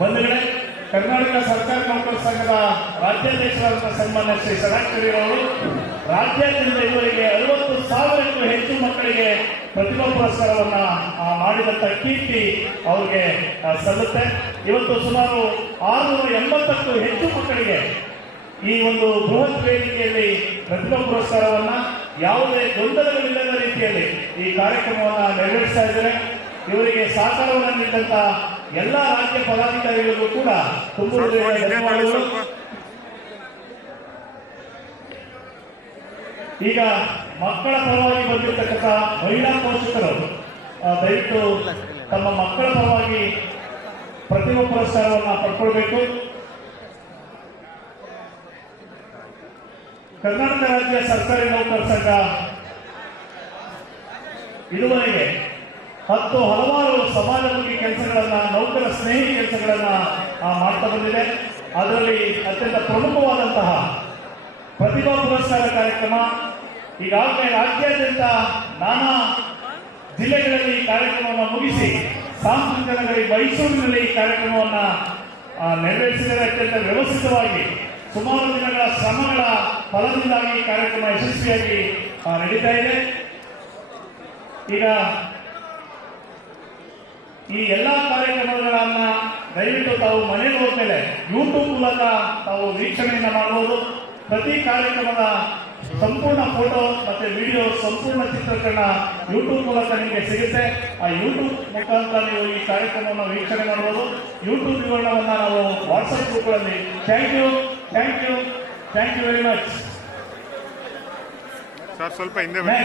ಬಂದರೆ ಕರ್ನಾಟಕ ಸರ್ಕಾರಿ ನೌಕರರ ಸಂಘದ ರಾಜ್ಯಾಧ್ಯಕ್ಷರಾದ ಸನ್ಮಾನ್ಯ ಶ್ರೀ ಷಡಕ್ಷರಿ ಅವರು ರಾಜ್ಯಾದ್ಯಂತ ಇವರಿಗೆ 60,000ಕ್ಕೂ ಹೆಚ್ಚು ಮಕ್ಕಳಿಗೆ ಪ್ರತಿಭಾ ಪುರಸ್ಕಾರವನ್ನ ಮಾಡಿದಂತ ಕೀರ್ತಿ ಅವರಿಗೆ ಸಲ್ಲುತ್ತೆ. ಇವತ್ತು ಸುಮಾರು 680ಕ್ಕೂ ಹೆಚ್ಚು ಮಕ್ಕಳಿಗೆ ಈ ಒಂದು ಬೃಹತ್ ವೇದಿಕೆಯಲ್ಲಿ ಪ್ರತಿಭಾ ಪುರಸ್ಕಾರವನ್ನ ಯಾವುದೇ ಗೊಂದಲವಿಲ್ಲದ ರೀತಿಯಲ್ಲಿ ಈ ಕಾರ್ಯಕ್ರಮವನ್ನು ನೆರವೇರಿಸ್ತಾ ಇದ್ದಾರೆ. ಇವರಿಗೆ ಸಹಕಾರವನ್ನು ನೀಡಿದಂತ ಎಲ್ಲ ರಾಜ್ಯ ಪದಾಧಿಕಾರಿಗಳಿಗೂ ಕೂಡ ಈಗ ಮಕ್ಕಳ ಪರವಾಗಿ ಬಂದಿರತಕ್ಕಂಥ ಮಹಿಳಾ ಪೋಷಕರು ದಯವಿಟ್ಟು ತಮ್ಮ ಮಕ್ಕಳ ಪರವಾಗಿ ಪ್ರತಿಭಾ ಪುರಸ್ಕಾರವನ್ನು ಪಡ್ಕೊಳ್ಬೇಕು. ಕರ್ನಾಟಕ ರಾಜ್ಯ ಸರ್ಕಾರಿ ನೌಕರರ ಸಂಘ ಇದುವರೆಗೆ ಹಲವಾರು ಸಮಾಜಮುಖಿ ಕೆಲಸಗಳನ್ನ, ನೌಕರ ಸ್ನೇಹಿ ಕೆಲಸಗಳನ್ನ ಮಾಡ್ತಾ ಬಂದಿದೆ. ಅದರಲ್ಲಿ ಅತ್ಯಂತ ಪ್ರಮುಖವಾದಂತಹ ಪ್ರತಿಭಾ ಪುರಸ್ಕಾರ ಕಾರ್ಯಕ್ರಮ ಈಗಾಗಲೇ ರಾಜ್ಯಾದ್ಯಂತ ನಾನಾ ಜಿಲ್ಲೆಗಳಲ್ಲಿ ಈ ಕಾರ್ಯಕ್ರಮವನ್ನು ಮುಗಿಸಿ ಸಾಂಸ್ಕೃತಿಕ ನಗರಿ ಮೈಸೂರಿನಲ್ಲಿ ಈ ಕಾರ್ಯಕ್ರಮವನ್ನು ನೆರವೇರಿಸಿದರೆ ಅತ್ಯಂತ ವ್ಯವಸ್ಥಿತವಾಗಿ ಸುಮಾರು ದಿನಗಳ ಶ್ರಮಗಳ ಫಲದಿಂದಾಗಿ ಈ ಕಾರ್ಯಕ್ರಮ ಯಶಸ್ವಿಯಾಗಿ ನಡೀತಾ ಇದೆ. ಈಗ ಈ ಎಲ್ಲಾ ಕಾರ್ಯಕ್ರಮಗಳನ್ನ ದಯವಿಟ್ಟು ತಾವು ಮನೆಗೆ ಹೋದ್ಮೇಲೆ ಯೂಟ್ಯೂಬ್ ಮೂಲಕ ತಾವು ವೀಕ್ಷಣೆಯನ್ನು ಮಾಡಬಹುದು. ಪ್ರತಿ ಕಾರ್ಯಕ್ರಮದ ಸಂಪೂರ್ಣ ಫೋಟೋ ಮತ್ತೆ ವಿಡಿಯೋ, ಸಂಪೂರ್ಣ ಚಿತ್ರೀಕರಣ ಯೂಟ್ಯೂಬ್ ಮೂಲಕ ನಿಮಗೆ ಸಿಗುತ್ತೆ. ಆ ಯೂಟ್ಯೂಬ್ ಮುಖಾಂತರ ನೀವು ಈ ಕಾರ್ಯಕ್ರಮವನ್ನು ವೀಕ್ಷಣೆ ಮಾಡಬಹುದು. ಯೂಟ್ಯೂಬ್ ವಿವರಣೆಯನ್ನು ನಾವು ವಾಟ್ಸ್ಆಪ್ ಗ್ರೂಪ್ಗಳಲ್ಲಿ thank you very much. Sir ಸ್ವಲ್ಪ ಹಿಂದೆ ಬನ್ನಿ.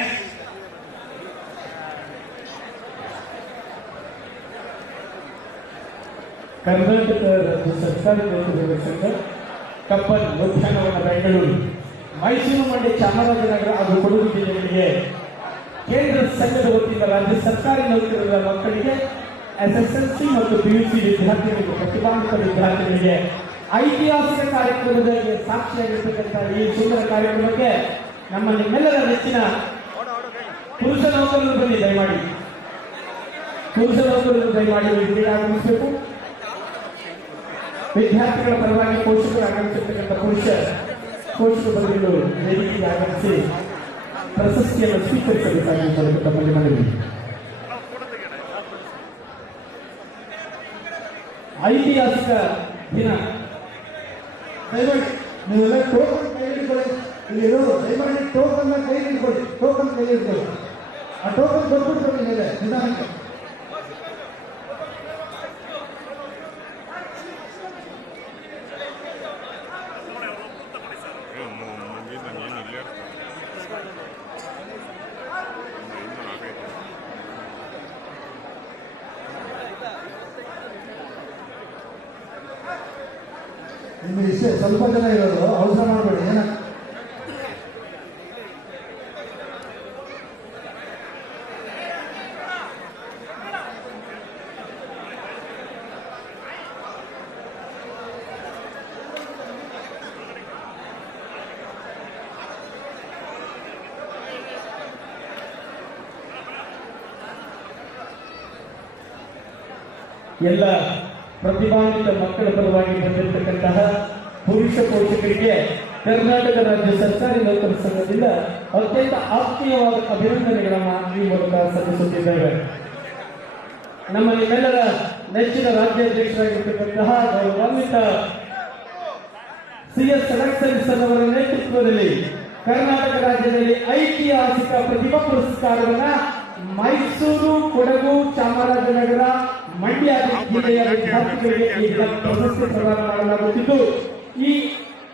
ಕರ್ನಾಟಕ ರಾಜ್ಯ ಸರ್ಕಾರಿ ನೌಕರರ ಸಂಘ ಕಪ್ಪನ್ ಮಧ್ಯಾಹ್ನವನ್ನ ಬೆಂಗಳೂರು, ಮೈಸೂರು, ಮಂಡ್ಯ, ಚಾಮರಾಜನಗರ ಹಾಗೂ ಕೊಡಗು ಜಿಲ್ಲೆಗಳಿಗೆ ಕೇಂದ್ರ ಸಂಘದ ವತಿಯಿಂದ ರಾಜ್ಯ ಸರ್ಕಾರಿ ನೌಕರರ ಮಕ್ಕಳಿಗೆ SSLC ಮತ್ತು PUC ವಿದ್ಯಾರ್ಥಿಗಳಿಗೆ, ಪ್ರತಿಭಾನ್ವಿತ ವಿದ್ಯಾರ್ಥಿಗಳಿಗೆ ಐತಿಹಾಸಿಕ ಕಾರ್ಯಕ್ರಮದಲ್ಲಿ ಸಾಕ್ಷಿಯಾಗಿರ್ತಕ್ಕಂಥ ಈ ಸುಂದರ ಕಾರ್ಯಕ್ರಮಕ್ಕೆ ನಮ್ಮ ನಿಮ್ಮೆಲ್ಲರ ನೆಚ್ಚಿನ ಪುರುಷ ನೌಕರರು ಬನ್ನಿ, ದಯಮಾಡಿ ಪುರುಷ ನೌಕರರು ದಯಮಾಡಿ ವೇದಿಕೆಗೆ ಆಗಮಿಸಬೇಕು. ವಿದ್ಯಾರ್ಥಿಗಳ ಪರವಾಗಿ ಪೋಷಕರು ಆಗಮಿಸಿರ್ತಕ್ಕಂಥ ಪೋಷಕರು ಬಂದು ವೇದಿಕೆಗೆ ಆಗಮಿಸಿ ಪ್ರಶಸ್ತಿಯನ್ನು ಸ್ವೀಕರಿಸಬೇಕಾಗಿ ತಮ್ಮಲ್ಲಿ ಐತಿಹಾಸಿಕ ದಿನ. ನೀವೆಲ್ಲ ಟೋಕನ್ ಕೈ ಹಿಡ್ಕೊಳ್ಳಿ. ದಯಮಾಡಿ ಟೋಕನ್ ಕೈ ಹಿಡ್ಕೊಳ್ಳಿ. ಟೋಕನ್ ಕೈ ಹಿಡ್ಕೊಳ್ಳಿ. ಆ ಟೋಕನ್ ಕೊಟ್ಬಿಟ್ಕೊಳ್ಳಿ ಮೇಲೆ ನಿಧಾನಕ್ಕೆ. ಇನ್ನು ಇಷ್ಟೇ, ಸ್ವಲ್ಪ ಜನ ಇರೋದು, ಅವಸರ ಮಾಡಬೇಡಿ. ಎಲ್ಲ ಪ್ರತಿಭಾನ್ವಿತ ಮಕ್ಕಳ ಪರವಾಗಿ ಬಂದಿರತಕ್ಕಂತಹ ಪುರುಷ ಪೋಷಕರಿಗೆ ಕರ್ನಾಟಕ ರಾಜ್ಯ ಸರ್ಕಾರಿ ನೌಕರ ಸಂಘದಿಂದ ಅತ್ಯಂತ ಆತ್ಮೀಯವಾದ ಅಭಿನಂದನೆಗಳನ್ನು ಈ ಮೂಲಕ ಸಲ್ಲಿಸುತ್ತಿದ್ದೇವೆ. ನಮ್ಮ ನಿಮ್ಮೆಲ್ಲರ ನೆಚ್ಚಿನ ರಾಜ್ಯಾಧ್ಯಕ್ಷರಾಗಿರ್ತಕ್ಕಂತಹ ಗೌರವಾನ್ವಿತ CS ಸಡಕ್ಸನ್ ಸರ್ ಅವರ ನೇತೃತ್ವದಲ್ಲಿ ಕರ್ನಾಟಕ ರಾಜ್ಯದಲ್ಲಿ ಐತಿಹಾಸಿಕ ಪ್ರತಿಭಾ ಪುರಸ್ಕಾರವನ್ನ ಮೈಸೂರು, ಕೊಡಗು, ಚಾಮರಾಜನಗರ, ಮಂಡ್ಯ ಜಿಲ್ಲೆಯ ವಿದ್ಯಾರ್ಥಿಗಳಿಗೆ ಈ ದಿನ ಪ್ರಶಸ್ತಿ ಪ್ರದಾನ ಮಾಡಲಾಗುತ್ತಿದ್ದು, ಈ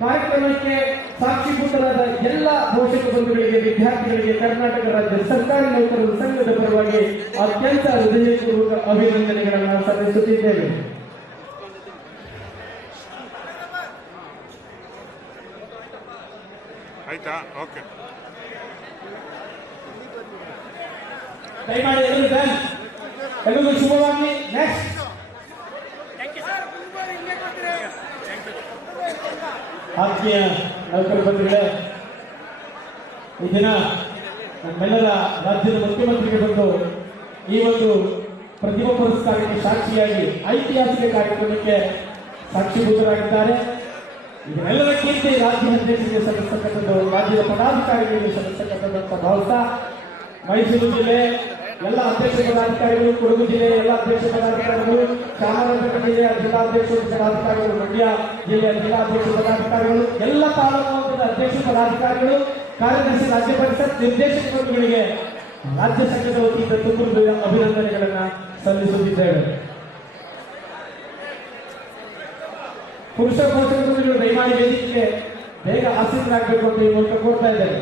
ಕಾರ್ಯಕ್ರಮಕ್ಕೆ ಸಾಕ್ಷೀಭೂತರಾದ ಎಲ್ಲ ಪೋಷಕ ಬಂಧುಗಳಿಗೆ, ವಿದ್ಯಾರ್ಥಿಗಳಿಗೆ ಕರ್ನಾಟಕ ರಾಜ್ಯ ಸರ್ಕಾರಿ ನೌಕರರ ಸಂಘದ ಪರವಾಗಿ ಅತ್ಯಂತ ಹೃದಯಪೂರ್ವಕ ಅಭಿನಂದನೆಗಳನ್ನು ಸಲ್ಲಿಸುತ್ತಿದ್ದೇವೆ. ಆಯ್ತಾ? ಓಕೆ. ದಯಮಾಡಿ ಎಲ್ಲರಿಗೂ ಶುಭವಾಗಲಿ. ನೆಕ್ಸ್ಟ್ ಆತ್ಮೀಯ ನೌಕರ ಬಂಧುಗಳೇ, ಈ ದಿನ ನಮ್ಮೆಲ್ಲರ ರಾಜ್ಯದ ಮುಖ್ಯಮಂತ್ರಿಗಳು ಬಂದು ಈ ಒಂದು ಪ್ರತಿಭಾ ಪುರಸ್ಕಾರಕ್ಕೆ ಸಾಕ್ಷಿಯಾಗಿ ಐತಿಹಾಸಿಕ ಕಾರ್ಯಕ್ರಮಕ್ಕೆ ಸಾಕ್ಷೀಭೂತರಾಗಿದ್ದಾರೆ. ಇದನ್ನೆಲ್ಲದಕ್ಕಿಂತ ರಾಜ್ಯ ಅಧ್ಯಕ್ಷರಿಗೆ ಸಲ್ಲಿಸತಕ್ಕಂಥದ್ದು, ರಾಜ್ಯದ ಪದಾಧಿಕಾರಿಗಳಿಗೆ ಸಲ್ಲಿಸತಕ್ಕಂಥದ್ದು ಭಾವಿಸ್ತಾ ಮೈಸೂರು ಜಿಲ್ಲೆ ಎಲ್ಲ ಅಧ್ಯಕ್ಷ ಪದಾಧಿಕಾರಿಗಳು, ಕೊಡಗು ಜಿಲ್ಲೆಯ ಎಲ್ಲ ಅಧ್ಯಕ್ಷ ಪದಾಧಿಕಾರಿಗಳು, ಚಾಮರಾಜನಗರ ಜಿಲ್ಲೆಯ ಜಿಲ್ಲಾಧ್ಯಕ್ಷ ಪದಾಧಿಕಾರಿಗಳು, ಮಂಡ್ಯ ಜಿಲ್ಲೆಯ ಜಿಲ್ಲಾಧ್ಯಕ್ಷ ಪದಾಧಿಕಾರಿಗಳು, ಎಲ್ಲ ತಾಲೂಕು ಮಟ್ಟದ ಅಧ್ಯಕ್ಷ ಪದಾಧಿಕಾರಿಗಳು, ಕಾರ್ಯದರ್ಶಿ, ರಾಜ್ಯ ಪರಿಷತ್ ನಿರ್ದೇಶಕ ಬಂಧುಗಳಿಗೆ ರಾಜ್ಯ ಸಂಘದ ವತಿಯಿಂದ ತುಂಬ ಅಭಿನಂದನೆಗಳನ್ನ ಸಲ್ಲಿಸುತ್ತಿದ್ದೇವೆ. ಪುರುಷ ಪೋಷಕರು ದಯಮಾಡಿ ವೇದಿಕೆಗೆ ಬೇಗ ಆಸೀನರಾಗಬೇಕು ಅಂತ ಇವತ್ತು ಕೋರ್ತಾ ಇದ್ದೇವೆ.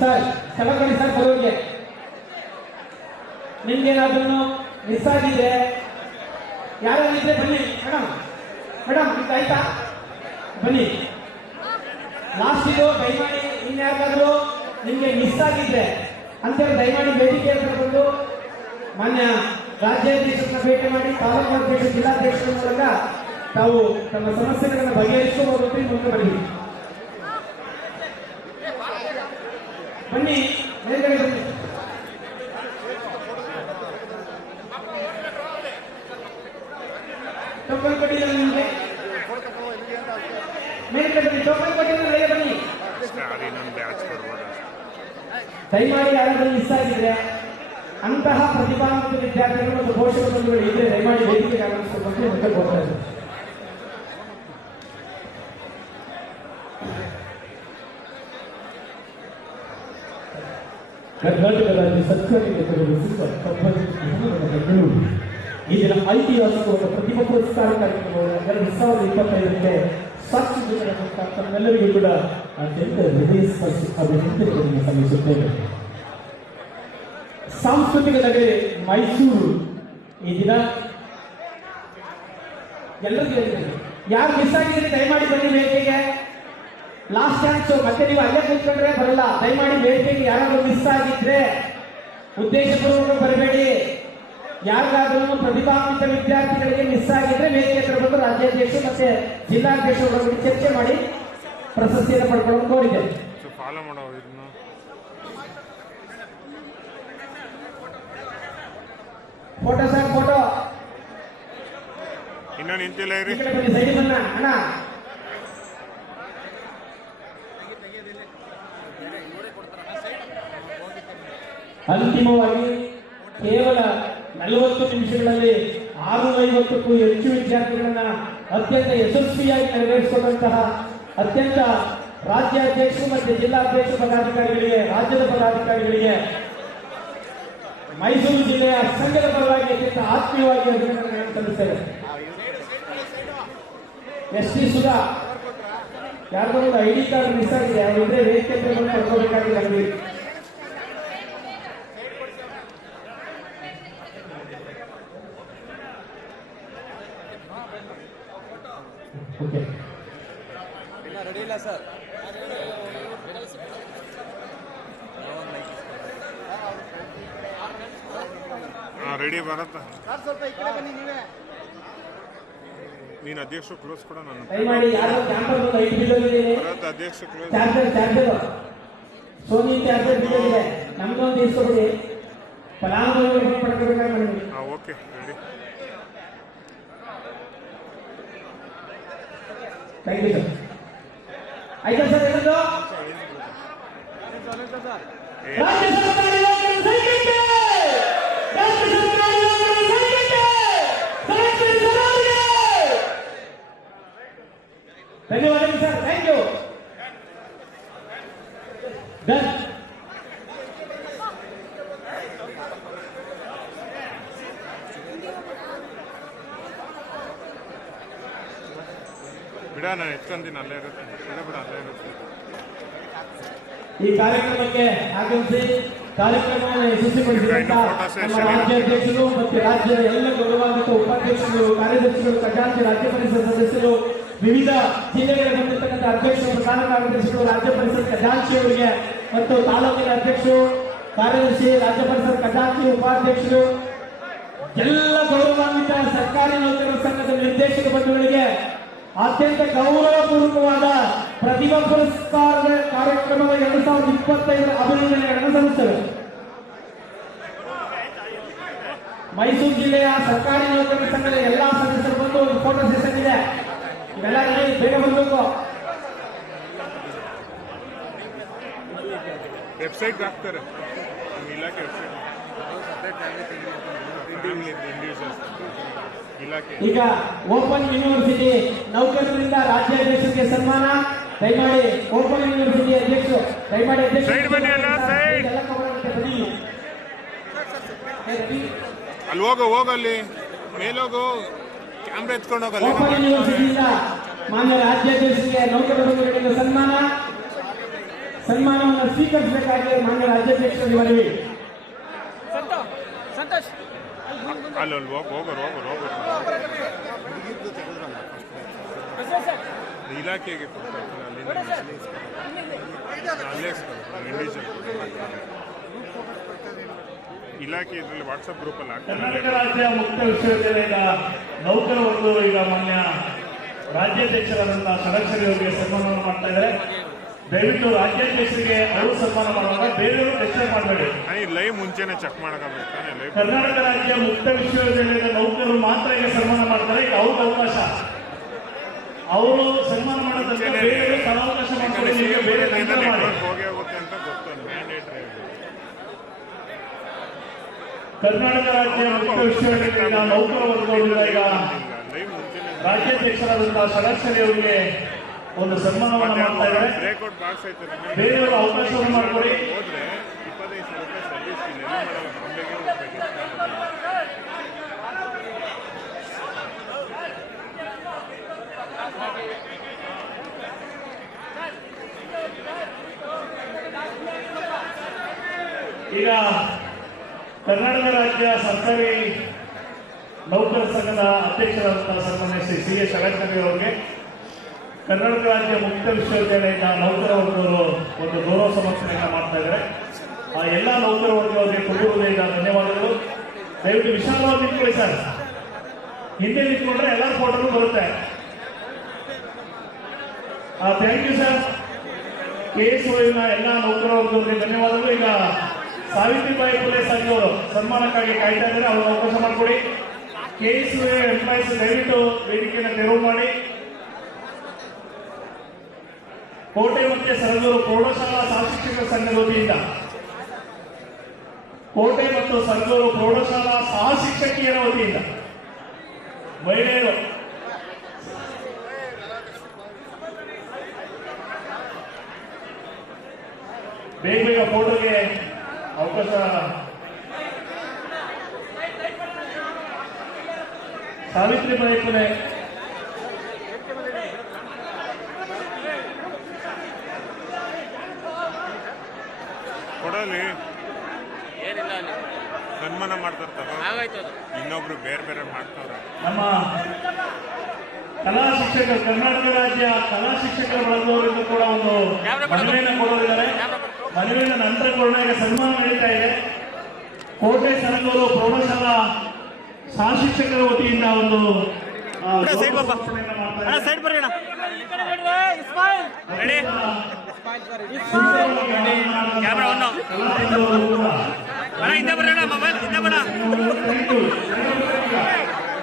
ಸರ್, ಸ್ಥಳ ಬನ್ನಿ ಸರ್, ಬರೋರಿಗೆ ನಿಮ್ಗೇನಾದ್ರೂ ಮಿಸ್ ಆಗಿದೆ, ಯಾರಾಗಿದ್ರೆ ಬನ್ನಿ ಮೇಡಮ್. ಮೇಡಮ್ ಆಯ್ತಾ? ಬನ್ನಿ. ಲಾಸ್ಟ್ ಇದು ದಯಮಾಡಿ ಇನ್ಯಾರಾದ್ರೂ ನಿಮ್ಗೆ ಮಿಸ್ ಆಗಿದ್ರೆ ಅಂತೇಳಿ ದಯಮಾಡಿ ವೇದಿಕೆ ಹತ್ರ ಬಂದು ಮಾನ್ಯ ರಾಜ್ಯಾಧ್ಯಕ್ಷರನ್ನ ಭೇಟಿ ಮಾಡಿ, ತಾಲೂಕು ಅಧ್ಯಕ್ಷ, ಜಿಲ್ಲಾಧ್ಯಕ್ಷರ ಮೂಲಕ ತಾವು ತಮ್ಮ ಸಮಸ್ಯೆಗಳನ್ನ ಬಗೆಹರಿಸುವ ಮುಂದೆ ಬನ್ನಿ. ಬನ್ನಿ, ಮೇಲ್ಗಡೆ ಬನ್ನಿ. ಟೋಕನ್ ಕೊಟ್ಟಿಲ್ಲ ನಿಮಗೆ, ಮೇಲ್ಗಡೆ ಬನ್ನಿ. ಟೋಕನ್ ಕೊಟ್ಟಿಲ್ಲ, ಮೇಲೆ ಬನ್ನಿ. ದಯಮಾಡಿ ಯಾರಾದ್ರೂ ಮಿಸ್ ಆಗಿದ್ರೆ ಅಂತಹ ಪ್ರತಿಭಾವಂತ ವಿದ್ಯಾರ್ಥಿಗಳು ಮತ್ತು ಪೋಷಕ ಬಂಧುಗಳು ಇದ್ರೆ ದಯಮಾಡಿ ವೇದಿಕೆಗೆ ಆಗಮಿಸಬೇಕು ಅಂತ ಮೊದಲು ಹೋಗ್ತಾ ಇದ್ದಾರೆ. ಕರ್ನಾಟಕ ರಾಜ್ಯ ಸರ್ಕಾರಿ ನೌಕರರ ಸಂಘ ಬೆಂಗಳೂರು ಈ ದಿನ ಐತಿಹಾಸಿಕವಾದ ಪ್ರತಿಭಾ ಪುರಸ್ಕಾರ ಕಾರ್ಯಕ್ರಮವನ್ನು 2025ಕ್ಕೆ ಸಾಕ್ಷಿಭೂತರಾದ ತಮ್ಮೆಲ್ಲರಿಗೂ ಕೂಡ ಅತ್ಯಂತ ಹೃದಯಸ್ಪರ್ಶಿ ಅಭಿನಂದನೆಗಳನ್ನು ಸಲ್ಲಿಸುತ್ತೇನೆ. ಸಾಂಸ್ಕೃತಿಕ ನಗರಿ ಮೈಸೂರು ಈ ದಿನ ಎಲ್ಲರಿಗೂ ಯಾರು ಮಿಸ್ ಆಗಿದ್ರೆ ದಯಮಾಡಿ ಬನ್ನಿ ವೇದಿಕೆಗೆ. ಲಾಸ್ಟ್ ಚಾನ್ಸ್, ಮತ್ತೆ ನೀವು ಅಲ್ಲೇ ಕೂತ್ಕೊಂಡ್ರೆ ಬರಲ್ಲ. ದಯಮಾಡಿ ವೇದಿಕೆಗೆ ಯಾರಾದ್ರೂ ಮಿಸ್ ಆಗಿದ್ರೆ ಉದ್ದೇಶಪೂರ್ವಕ ಬರಬೇಡಿ. ಯಾರಿಗಾದ್ರೂ ಪ್ರತಿಭಾವಂತ ವಿದ್ಯಾರ್ಥಿಗಳಿಗೆ ಮಿಸ್ ಆಗಿದ್ರೆ ವೇದಿಕೆ ಬಂದು ರಾಜ್ಯಾಧ್ಯಕ್ಷರು ಮತ್ತೆ ಜಿಲ್ಲಾಧ್ಯಕ್ಷರು ಚರ್ಚೆ ಮಾಡಿ ಪ್ರಶಸ್ತಿಯನ್ನು ಪಡ್ಕೊಂಡು ಕೋರಿದೆ. ಫಾಲೋ ಮಾಡೋ ಇದನ್ನು ಫೋಟೋ ಸರ್, ಫೋಟೋ ಇನ್ನೂ ನಿಂತಿಲ್ಲ ಇರಿ. ಅಣ್ಣ ಅಂತಿಮವಾಗಿ ಕೇವಲ 40 ನಿಮಿಷಗಳಲ್ಲಿ 650ಕ್ಕೂ ಹೆಚ್ಚು ವಿದ್ಯಾರ್ಥಿಗಳನ್ನ ಅತ್ಯಂತ ಯಶಸ್ವಿಯಾಗಿ ನೆರವೇರಿಸಿಕೊಂಡಂತಹ ಅತ್ಯಂತ ರಾಜ್ಯಾಧ್ಯಕ್ಷರು ಮತ್ತು ಜಿಲ್ಲಾಧ್ಯಕ್ಷ ಪದಾಧಿಕಾರಿಗಳಿಗೆ, ರಾಜ್ಯದ ಪದಾಧಿಕಾರಿಗಳಿಗೆ ಮೈಸೂರು ಜಿಲ್ಲೆಯ ಸಂಘದ ಪರವಾಗಿ ಅತ್ಯಂತ ಆತ್ಮೀಯವಾಗಿ ಅಭಿನಂದನೆಗಳನ್ನು ಸಲ್ಲಿಸ್ತೇವೆ. ಎಸ್ ಟಿ ಸುಧಾ, ಯಾರ್ದೋ ಒಂದು ID ಕಾರ್ಡ್ ಮಿಸ್ ಆಗಿದೆ, ಅವರಿದ್ರೆ ವೇದಿಕೆ ಪಡ್ಕೋಬೇಕಾಗಿದೆ. ರೆಡಿ ಬರತ್ತ. ನೀನು ಅಧ್ಯಕ್ಷ ಕ್ಲೋಸ್ ಕೊಡ. ನಾನು ಅಧ್ಯಕ್ಷ ಕ್ಲೋಸ್ ಸೋನಿ ನಮ್ದೊಂದು okay ready. Thank you sir. ಆಯ್ತಾ ಸರ್ ಎಲ್ಲರೂ? ರಾಜ್ಯ ಸರ್ಕಾರಿ ನೌಕರರ ಸಂಘಕ್ಕೆ! ರಾಜ್ಯ ಸರ್ಕಾರಿ ನೌಕರರ ಸಂಘಕ್ಕೆ! ಸರಕಾರಿ ಸಭಾಂಗಣಕ್ಕೆ! ಧನ್ಯವಾದಗಳು ಸರ್, ಥ್ಯಾಂಕ್ ಯು. ಡನ್. ಬಿಡ ನಾನು ಎತ್ಕೊಂತೀನಿ ಅಲ್ಲೇ ಇರುತ್ತೆ ಬಿಡ ಅಲ್ಲೇ ಇರುತ್ತೆ. ಈ ಕಾರ್ಯಕ್ರಮಕ್ಕೆ ಆಗಮಿಸಿ ಕಾರ್ಯಕ್ರಮವನ್ನು ಯಶಸ್ವಿಗೊಳಿಸಿದಂತ ನಮ್ಮ ರಾಜ್ಯಾಧ್ಯಕ್ಷರು ಮತ್ತು ರಾಜ್ಯದ ಎಲ್ಲ ಗೌರವಾನ್ವಿತ ಉಪಾಧ್ಯಕ್ಷರು, ಕಾರ್ಯದರ್ಶಿಗಳು, ಖಜಾಂಚಿ, ರಾಜ್ಯ ಪರಿಷತ್ ಸದಸ್ಯರು, ವಿವಿಧ ಜಿಲ್ಲೆಗಳ ಬಂದಿರತಕ್ಕಂಥ ಅಧ್ಯಕ್ಷರು, ಪ್ರಧಾನ ಕಾರ್ಯದರ್ಶಿಗಳು, ರಾಜ್ಯ ಪರಿಷತ್ ಖಜಾಂಚಿಯವರಿಗೆ ಮತ್ತು ತಾಲೂಕಿನ ಅಧ್ಯಕ್ಷರು, ಕಾರ್ಯದರ್ಶಿ, ರಾಜ್ಯ ಪರಿಷತ್ ಖಜಾಂಚಿ, ಉಪಾಧ್ಯಕ್ಷರು, ಎಲ್ಲ ಗೌರವಾನ್ವಿತ ಸರ್ಕಾರಿ ನೌಕರರ ಸಂಘದ ನಿರ್ದೇಶಕ ಬಂಧುಗಳಿಗೆ ಅತ್ಯಂತ ಗೌರವಪೂರ್ವಕವಾದ ಪ್ರತಿಭಾ ಪುರಸ್ಕಾರದ ಕಾರ್ಯಕ್ರಮದ 2025 ಅಭಿನಂದನೆಗಳನ್ನು ಸಲ್ಲಿಸಲು ಮೈಸೂರು ಜಿಲ್ಲೆಯ ಸರ್ಕಾರಿ ನೌಕರರ ಸಂಘದ ಎಲ್ಲಾ ಸದಸ್ಯರು ಬಂದು ಒಂದು ಫೋಟೋ ಸೆಷನ್ ಇದೆ. ಇವೆಲ್ಲ ರೆಡಿ, ಬೇಗ ಬರಬೇಕು. ವೆಬ್ಸೈಟ್ಗೆ ಹಾಕ್ತಾರೆ ಇಲಾಖೆ ಇಲಾಖೆ. ಈಗ ಓಪನ್ ಯೂನಿವರ್ಸಿಟಿ ನೌಕರರಿಂದ ರಾಜ್ಯಾಧ್ಯಕ್ಷರಿಗೆ ಸನ್ಮಾನ. ದಯಮಾಡಿ ಓಪನ್ ಯೂನಿವರ್ಸಿಟಿ ಅಧ್ಯಕ್ಷರು ದಯಮಾಡಿ ಸೈಡ್ ಬನ್ನಿ ಅಲ್ಲ, ಸೈಡ್. ಅಲ್ಲಿ ಹೋಗಲ್ಲಿ ಮೇಲೋಗು, ಕ್ಯಾಮ್ರಾ ಎತ್ಕೊಂಡು ಹೋಗಲ್ಲ. ಓಪನ್ ಯೂನಿವರ್ಸಿಟಿಯಿಂದ ಮಾನ್ಯ ರಾಜ್ಯಾಧ್ಯಕ್ಷರಿಗೆ ನೌಕರರ ಸಂಘಟನೆಯಿಂದ ಸನ್ಮಾನವನ್ನು ಸ್ವೀಕರಿಸಬೇಕಾಗಿ ಮಾನ್ಯ ರಾಜ್ಯಾಧ್ಯಕ್ಷರಿಗೆ ಮನವಿ. ಸಂತೋಷ್ ಅಲ್ಲಿ ಹೋಗೋರು ಇಲಾಖೆಗೆ ಇಲಾಖೆ ಇದರಲ್ಲಿ ವಾಟ್ಸಪ್ ಗ್ರೂಪಲ್ಲಿ ಹಾಕ್ತಾರೆ. ಕರ್ನಾಟಕ ರಾಜ್ಯ ಮುಕ್ತ ವಿಶ್ವವಿದ್ಯಾಲಯದ ನೌಕರ ಒಂದು ಈಗ ಮಾನ್ಯ ರಾಜ್ಯಾಧ್ಯಕ್ಷರಾದಂತಹ ಸಂರಕ್ಷಣೆಯವರಿಗೆ ಸನ್ಮಾನ ಮಾಡ್ತಾ ಇದ್ದಾರೆ. ದಯವಿಟ್ಟು ರಾಜ್ಯಾಧ್ಯಕ್ಷರಿಗೆ ಅವರು ಸನ್ಮಾನ ಮಾಡುವಾಗ ಬೇರೆಯವರು ಡಿಸ್ಟರ್ಬ್ ಮಾಡಬೇಡಿ. ಲೈವ್ ಮುಂಚೆನೆ ಚೆಕ್ ಮಾಡಬೇಕಾಗ್ತಾನೆ. ಲೈವ್ ಕರ್ನಾಟಕ ರಾಜ್ಯ ಮುಕ್ತ ವಿಶ್ವವಿದ್ಯಾಲಯದ ನೌಕರರು ಮಾತ್ರ ಈಗ ಸನ್ಮಾನ ಮಾಡ್ತಾರೆ. ಈಗ ಅವ್ರಿಗೆ ಅವಕಾಶ, ಅವರು ಸನ್ಮಾನ ಮಾಡೋದಕ್ಕೆ ಬೇರೆಯವರು ಕಾಲಾವಕಾಶ ಮಾಡ್ತಾರೆ. ನಿಮಗೆ ಬೇರೆ ನೆಟ್ವರ್ಕ್ ಹೋಗೇ ಹೋಗುತ್ತೆ ಅಂತ ಗೊತ್ತು, ಮ್ಯಾಂಡೇಟರಿ. ಕರ್ನಾಟಕ ರಾಜ್ಯ ಮುಕ್ತ ವಿಶ್ವವಿದ್ಯಾಲಯದ ನೌಕರ ವರ್ಗದಿಂದ ಈಗ ಲೈವ್ ಮುಂಚೆನೆ ರಾಜ್ಯಾಧ್ಯಕ್ಷರಾದಂತಹ ಸಂರಕ್ಷಣೆಯವರಿಗೆ ಒಂದು ಸನ್ಮಾನವನ್ನು ಮಾಡ್ತಾ ಇದ್ದಾರೆ. ಬ್ರೇಕ್ಔಟ್ ಬಾಕ್ಸ್ ಐತೆ, ಬೇರೆಯವರು ಅವಕಾಶವನ್ನು ಮಾಡಿಕೊಡಿ. ಹೋದ್ರೆ 25 ರೂಪಾಯಿ ಸರ್ವಿಸ್ ಇಲ್ಲ, ಎಲ್ಲೂ ಮಾಡಲ್ಲ, ಬಾಂಬೆಗೆ ಹೋಗ್ಬೇಕು. ಈಗ ಕರ್ನಾಟಕ ರಾಜ್ಯ ಸರ್ಕಾರಿ ನೌಕರ ಸಂಘದ ಅಧ್ಯಕ್ಷರಾದಂತಹ ಸನ್ಮಾನ್ಯ ಶ್ರೀ ಸಿ.ಎಸ್. ಷಡಕ್ಷರಿ ಅವರಿಗೆ ಕರ್ನಾಟಕ ರಾಜ್ಯ ಮುಕ್ತ ವಿಶ್ವವಿದ್ಯಾಲಯದ ನೌಕರ ವರ್ಗದವರು ಒಂದು ಗೌರವ ಸಮರ್ಪಣೆಯನ್ನು ಮಾಡ್ತಾ ಇದ್ದಾರೆ. ಆ ಎಲ್ಲ ನೌಕರ ವರ್ಗದವರಿಗೆ ತುಂಬ ಹೃದಯದ ಧನ್ಯವಾದಗಳು. ದಯವಿಟ್ಟು ವಿಶಾಲವಾಗಿ ನಿಂತ್ಕೊಳ್ಳಿ ಸರ್. ಹಿಂದೆ ನಿಂತ್ಕೊಂಡ್ರೆ ಎಲ್ಲ ಫೋಟೋಗಳು ಬರುತ್ತೆ. Thank you sir. KSYನ ಎಲ್ಲ ನೌಕರ ವರ್ಗದವರಿಗೆ ಧನ್ಯವಾದಗಳು. ಈಗ ಸಾವಿತ್ರಿಬಾಯಿ ಫುಲೆ ಸಂಘವರು ಸನ್ಮಾನಕ್ಕಾಗಿ ಕಾಯ್ತಾ ಇದ್ದಾರೆ, ಅವರು ಅವಕಾಶ ಮಾಡಿಕೊಡಿ. KSY ಎಂಪ್ಲಾಯೀಸ್ ದಯವಿಟ್ಟು ವೇದಿಕೆಯನ್ನು ತೆರವು ಮಾಡಿ. ಕೋಟೆ ಮತ್ತೆ ಸರಗೂರು ಪ್ರೌಢಶಾಲಾ ಸಹಶಿಕ್ಷಕರ ಸಂಘದ ವತಿಯಿಂದ ಕೋಟೆ ಮತ್ತು ಸರಗೂರು ಪ್ರೌಢಶಾಲಾ ಸಹಶಿಕ್ಷಕಿಯರ ವತಿಯಿಂದ ಮಹಿಳೆಯರು ಬೇಗ ಬೇಗ ಫೋಟೋಗೆ ಅವಕಾಶ. ಸಾವಿತ್ರಿಬಾಯಿ ಫುಲೆ ಕೊಡಲಿ ಸನ್ಮಾನ ಮಾಡ್ತಾರ, ಇನ್ನೊಬ್ರು ಬೇರೆ ಬೇರೆ ಮಾಡ್ತಾವ್ರೆ. ನಮ್ಮ ಕಲಾ ಶಿಕ್ಷಕರು, ಕರ್ನಾಟಕ ರಾಜ್ಯ ಕಲಾ ಶಿಕ್ಷಕರ ಬಳಗದವರಿಂದ ಕೂಡ ಒಂದು ಮನವಿಯನ್ನು ಕೊಡಲಿದ್ದಾರೆ. ಮನವಿಯ ನಂತರ ಕೂಡ ಈಗ ಸನ್ಮಾನ ನಡೀತಾ ಇದೆ. ಕೋಟೆ ಸರಗೂರು ಪ್ರೌಢಶಾಲಾ ಸಹಶಿಕ್ಷಕರ ವತಿಯಿಂದ ಒಂದು ಸೈಡ್ ಬಾಬಾ ಅಣ್ಣ, ಸೈಡ್ ಬರ್ರಿ ಅಣ್ಣ. ಕ್ಯಾಮ್ರಾ ಹಿಂದೆ ಬರ್ರಿ ಅಣ್ಣ, ಮೊಬೈಲ್ ಹಿಂದೆ ಬರ.